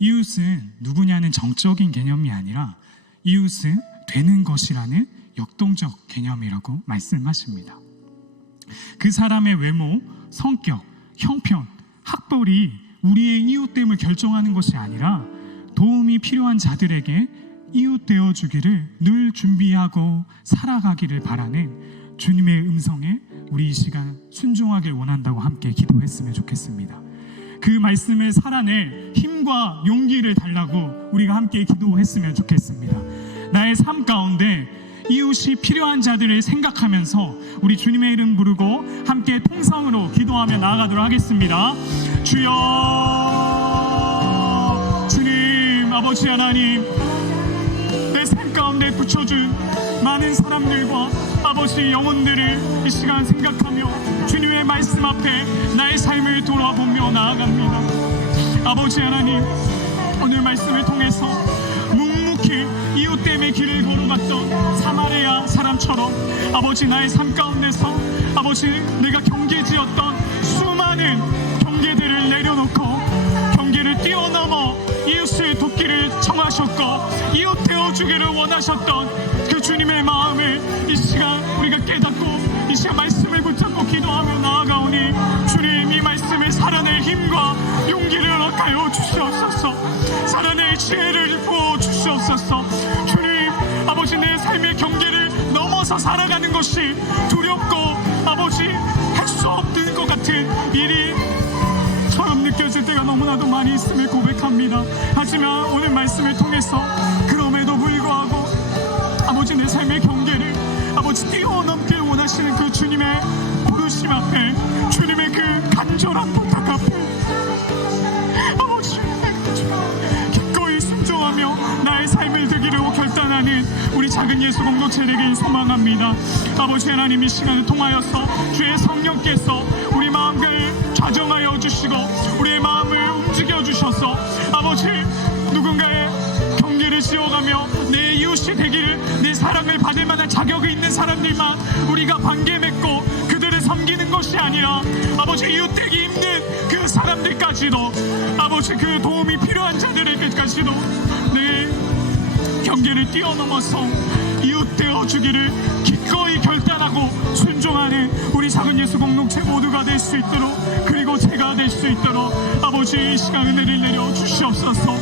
이웃은 누구냐는 정적인 개념이 아니라 이웃은 되는 것이라는 역동적 개념이라고 말씀하십니다. 그 사람의 외모, 성격, 형편, 학벌이 우리의 이웃됨을 결정하는 것이 아니라 도움이 필요한 자들에게 이웃 되어주기를 늘 준비하고 살아가기를 바라는 주님의 음성에 우리 이 시간 순종하길 원한다고 함께 기도했으면 좋겠습니다. 그 말씀을 살아낼 힘과 용기를 달라고 우리가 함께 기도했으면 좋겠습니다. 나의 삶 가운데 이웃이 필요한 자들을 생각하면서 우리 주님의 이름 부르고 함께 통성으로 기도하며 나아가도록 하겠습니다. 주여, 주님 아버지 하나님, 내 삶 가운데 붙여준 많은 사람들과 아버지 영혼들을 이 시간 생각하며 주님의 말씀 앞에 나의 삶을 돌아보며 나아갑니다. 아버지 하나님, 오늘 말씀을 통해서 묵묵히 이웃 때문에 길을 걸어갔던 사마리아 사람처럼 아버지 나의 삶 가운데서 아버지 내가 경계지었던 수많은 경계들을 내려놓고 경계를 뛰어넘어 이웃을 돕기를 청하셨고 이웃 되어주기를 원하셨던 그 주님의 마음을 이 시간 우리가 깨닫고 이 시간 말씀을 붙잡고 기도하며 나아가오니 주님, 이 말씀을 살아낼 힘과 용기를 허락하여 주시옵소서. 살아낼 지혜를 부어 주시옵소서. 주님 아버지, 내 삶의 경계를 넘어서 살아가는 것이 두렵고 아버지 할 수 없는 것 같은 일이 처럼 느껴질 때가 너무나도 많이 있음을 고백합니다. 하지만 오늘 말씀을 통해서 그럼에도 불구하고 아버지 내 삶의 경계를 아버지 뛰어넘길 원하시는 그 주님의 부르심 앞에, 주님의 그 간절한 부탁 앞에 아버지 기꺼이 순종하며 나의 삶을 되기를 결단하는 우리 작은 예수 공동체 되길 소망합니다. 아버지 하나님, 이 시간을 통하여서 주의 성령께서 우리 마음을 좌정하여 주시고 우리의 마음을 움직여 주셔서 아버지 누군가의 경계 사랑을 받을 만한 자격이 있는 사람들만 우리가 관계 맺고 그들을 섬기는 것이 아니라 아버지 이웃되기 힘든 그 사람들까지도 아버지 그 도움이 필요한 자들에게까지도 내 경계를 뛰어넘어서 이웃 되어주기를 기꺼이 결단하고 순종하는 우리 작은 예수 공동체 모두가 될 수 있도록, 그리고 제가 될 수 있도록 아버지 이 시간 은혜를 내려 주시옵소서.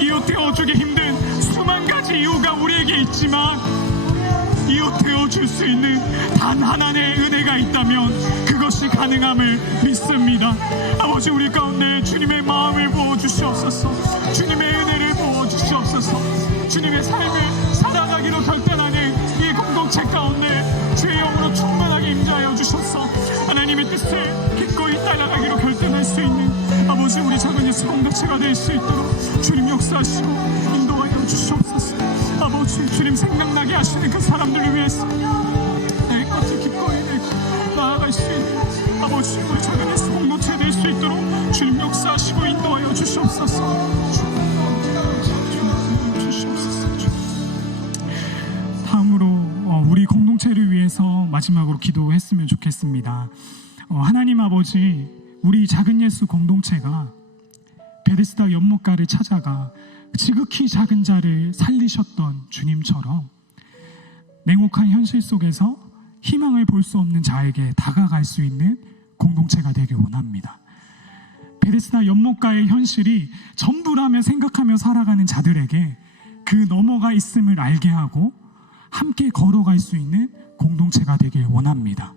이웃 되어주기 힘든 수만 가지 이유가 우리에게 있지만 이웃 되어줄 수 있는 단 하나의 은혜가 있다면 그것이 가능함을 믿습니다. 아버지 우리 가운데 주님의 마음을 부어주시옵소서. 주님의 은혜를 부어주시옵소서. 주님의 삶을 살아가기로 결단하는 이 공동체 가운데 주의 영으로 충만하게 임재하여 주셔서 하나님의 뜻을 기꺼이 따라가기로 결단할 수 있는 아버지 우리 작은 예수 공동체가 될 수 있도록 주님 역사하시고 인도하여 주시옵소서. 아버지 주님 생각나게 하시는 그 사람들을 위해서 내 것을 기꺼이 내고 나아갈 수 있는 아버지 우리 작은 예수 공동체 될 수 있도록 주님 역사하시고 인도하여 주시옵소서. 다음으로 우리 공동체를 위해서 마지막으로 기도했으면 좋겠습니다. 하나님 아버지, 우리 작은 예수 공동체가 베데스다 연못가를 찾아가 지극히 작은 자를 살리셨던 주님처럼 냉혹한 현실 속에서 희망을 볼 수 없는 자에게 다가갈 수 있는 공동체가 되길 원합니다. 베데스다 연못가의 현실이 전부라며 생각하며 살아가는 자들에게 그 너머가 있음을 알게 하고 함께 걸어갈 수 있는 공동체가 되길 원합니다.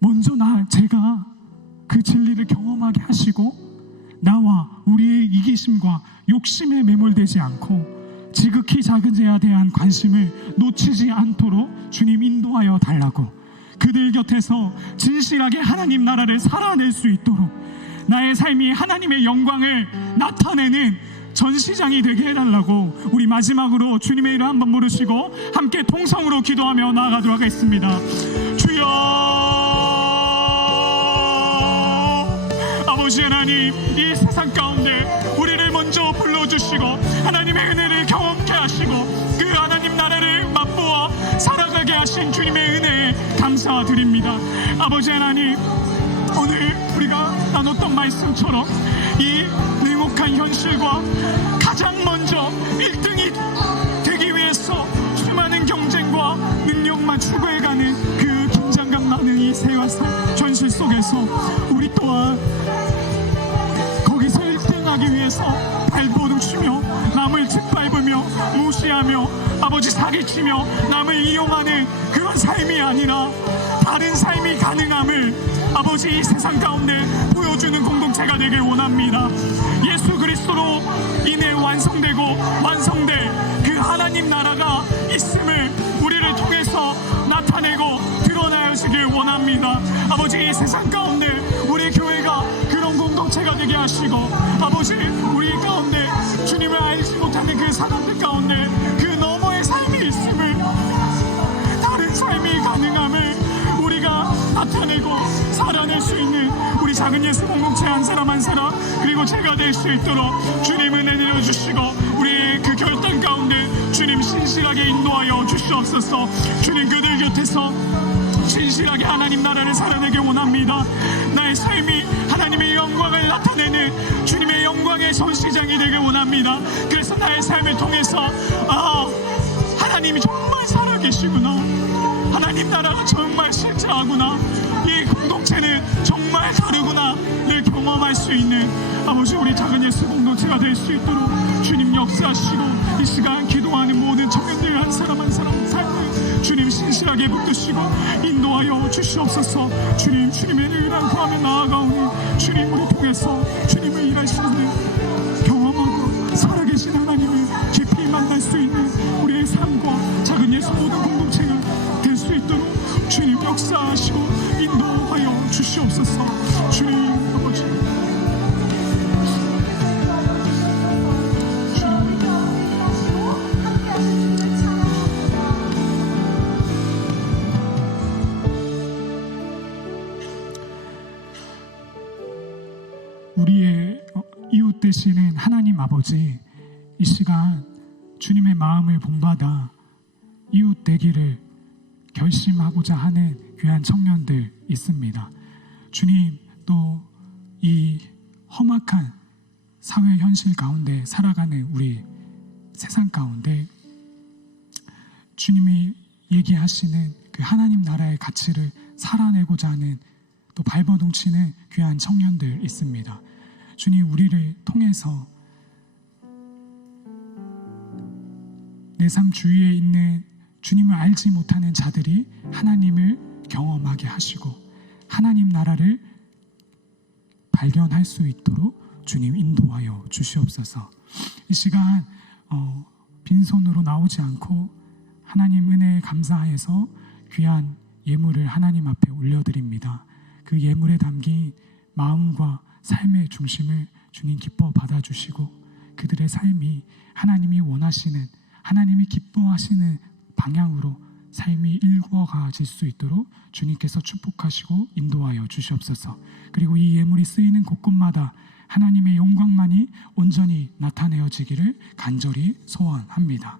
먼저 제가 그 진리를 경험하게 하시고 나와 우리의 이기심과 욕심에 매몰되지 않고 지극히 작은 자에 대한 관심을 놓치지 않도록 주님 인도하여 달라고, 그들 곁에서 진실하게 하나님 나라를 살아낼 수 있도록 나의 삶이 하나님의 영광을 나타내는 전시장이 되게 해달라고 우리 마지막으로 주님의 이름 한번 부르시고 함께 통성으로 기도하며 나아가도록 하겠습니다. 주여, 아버지 하나님, 이 세상 가운데 우리를 먼저 불러주시고 하나님의 은혜를 경험케 하시고 그 하나님 나라를 맛보아 살아가게 하신 주님의 은혜에 감사드립니다. 아버지 하나님, 오늘 우리가 나눴던 말씀처럼 이 냉혹한 현실과 가장 먼저 1등이 되기 위해서 수많은 경쟁과 능력만 추구해가는 그 긴장감 많은 이 세상 현실 속에서 우리 또한 거기서 1등하기 위해서 발버둥 치며 남을 짓밟으며 무시하며 아버지 사기치며 남을 이용하는 그런 삶이 아니라 다른 삶이 가능함을 아버지 이 세상 가운데 보여주는 공동체가 되길 원합니다. 예수 그리스도로 인해 완성되고 완성될 그 하나님 나라가 있음을 우리를 통해서 나타내고 드러나시길 원합니다. 아버지 이 세상 가운데 우리 교회가 그런 공동체가 되게 하시고 아버지 우리 가운데 주님을 알지 못하는 그 사람들 가운데 그 너머의 삶이 있음을, 다른 삶이 가능함을 우리가 나타내고 살아낼 수 있는 우리 작은 예수 공동체 한 사람 한 사람 그리고 제가 될 수 있도록 주님 은혜 내려주시고 우리의 그 결단 가운데 주님 신실하게 인도하여 주시옵소서. 주님 그들 곁에서 진실하게 하나님 나라를 살아내기 원합니다. 나의 삶이 하나님의 영광을 나타내는 주님의 영광의 전시장이 되길 원합니다. 그래서 나의 삶을 통해서 하나님이 정말 살아계시구나, 하나님 나라가 정말 실제하구나, 이 공동체는 정말 다르구나를 경험할 수 있는 아버지 우리 작은 예수 공동체가 될 수 있도록 주님 역사하시고 이 시간 기도하는 모든 청년들 한 사람 한 사람 삶을 주님 신실하게 붙드시고 인도하여 주시옵소서. 주님, 주님의 은혜를 구하며 나아가오니 주님 우리 통해서 주님을 일하시는 경험하고 살아계신 하나님을 깊이 만날 수 있는 우리의 삶과 작은 예수 모든 공동체가 될 수 있도록 주님 역사하시고 인도하여 주시옵소서. 주님 아버지, 우리의 이웃 되시는 하나님 아버지, 이 시간 주님의 마음을 본받아 이웃 되기를 결심하고자 하는 귀한 청년들 있습니다. 주님, 또 이 험악한 사회 현실 가운데 살아가는 우리 세상 가운데 주님이 얘기하시는 그 하나님 나라의 가치를 살아내고자 하는, 또 발버둥치는 귀한 청년들 있습니다. 주님, 우리를 통해서 내 삶 주위에 있는 주님을 알지 못하는 자들이 하나님을 경험하게 하시고 하나님 나라를 발견할 수 있도록 주님 인도하여 주시옵소서. 이 시간 빈손으로 나오지 않고 하나님 은혜에 감사해서 귀한 예물을 하나님 앞에 올려드립니다. 그 예물에 담긴 마음과 삶의 중심을 주님 기뻐 받아주시고 그들의 삶이 하나님이 원하시는, 하나님이 기뻐하시는 방향으로 삶이 일궈가질 수 있도록 주님께서 축복하시고 인도하여 주시옵소서. 그리고 이 예물이 쓰이는 곳곳마다 하나님의 영광만이 온전히 나타내어지기를 간절히 소원합니다.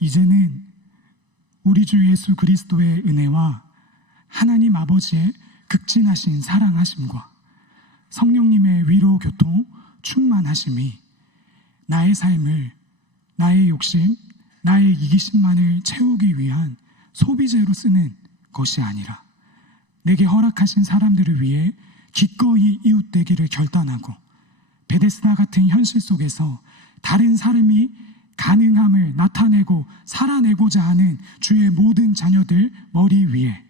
이제는 우리 주 예수 그리스도의 은혜와 하나님 아버지의 극진하신 사랑하심과 성령님의 위로 교통 충만하심이 나의 삶을, 나의 욕심, 나의 이기심만을 채우기 위한 소비재로 쓰는 것이 아니라 내게 허락하신 사람들을 위해 기꺼이 이웃되기를 결단하고 베데스다 같은 현실 속에서 다른 사람이 가능함을 나타내고 살아내고자 하는 주의 모든 자녀들 머리 위에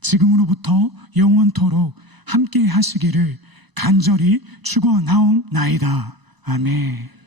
지금으로부터 영원토록 함께 하시기를 간절히 축원하옵나이다. 아멘.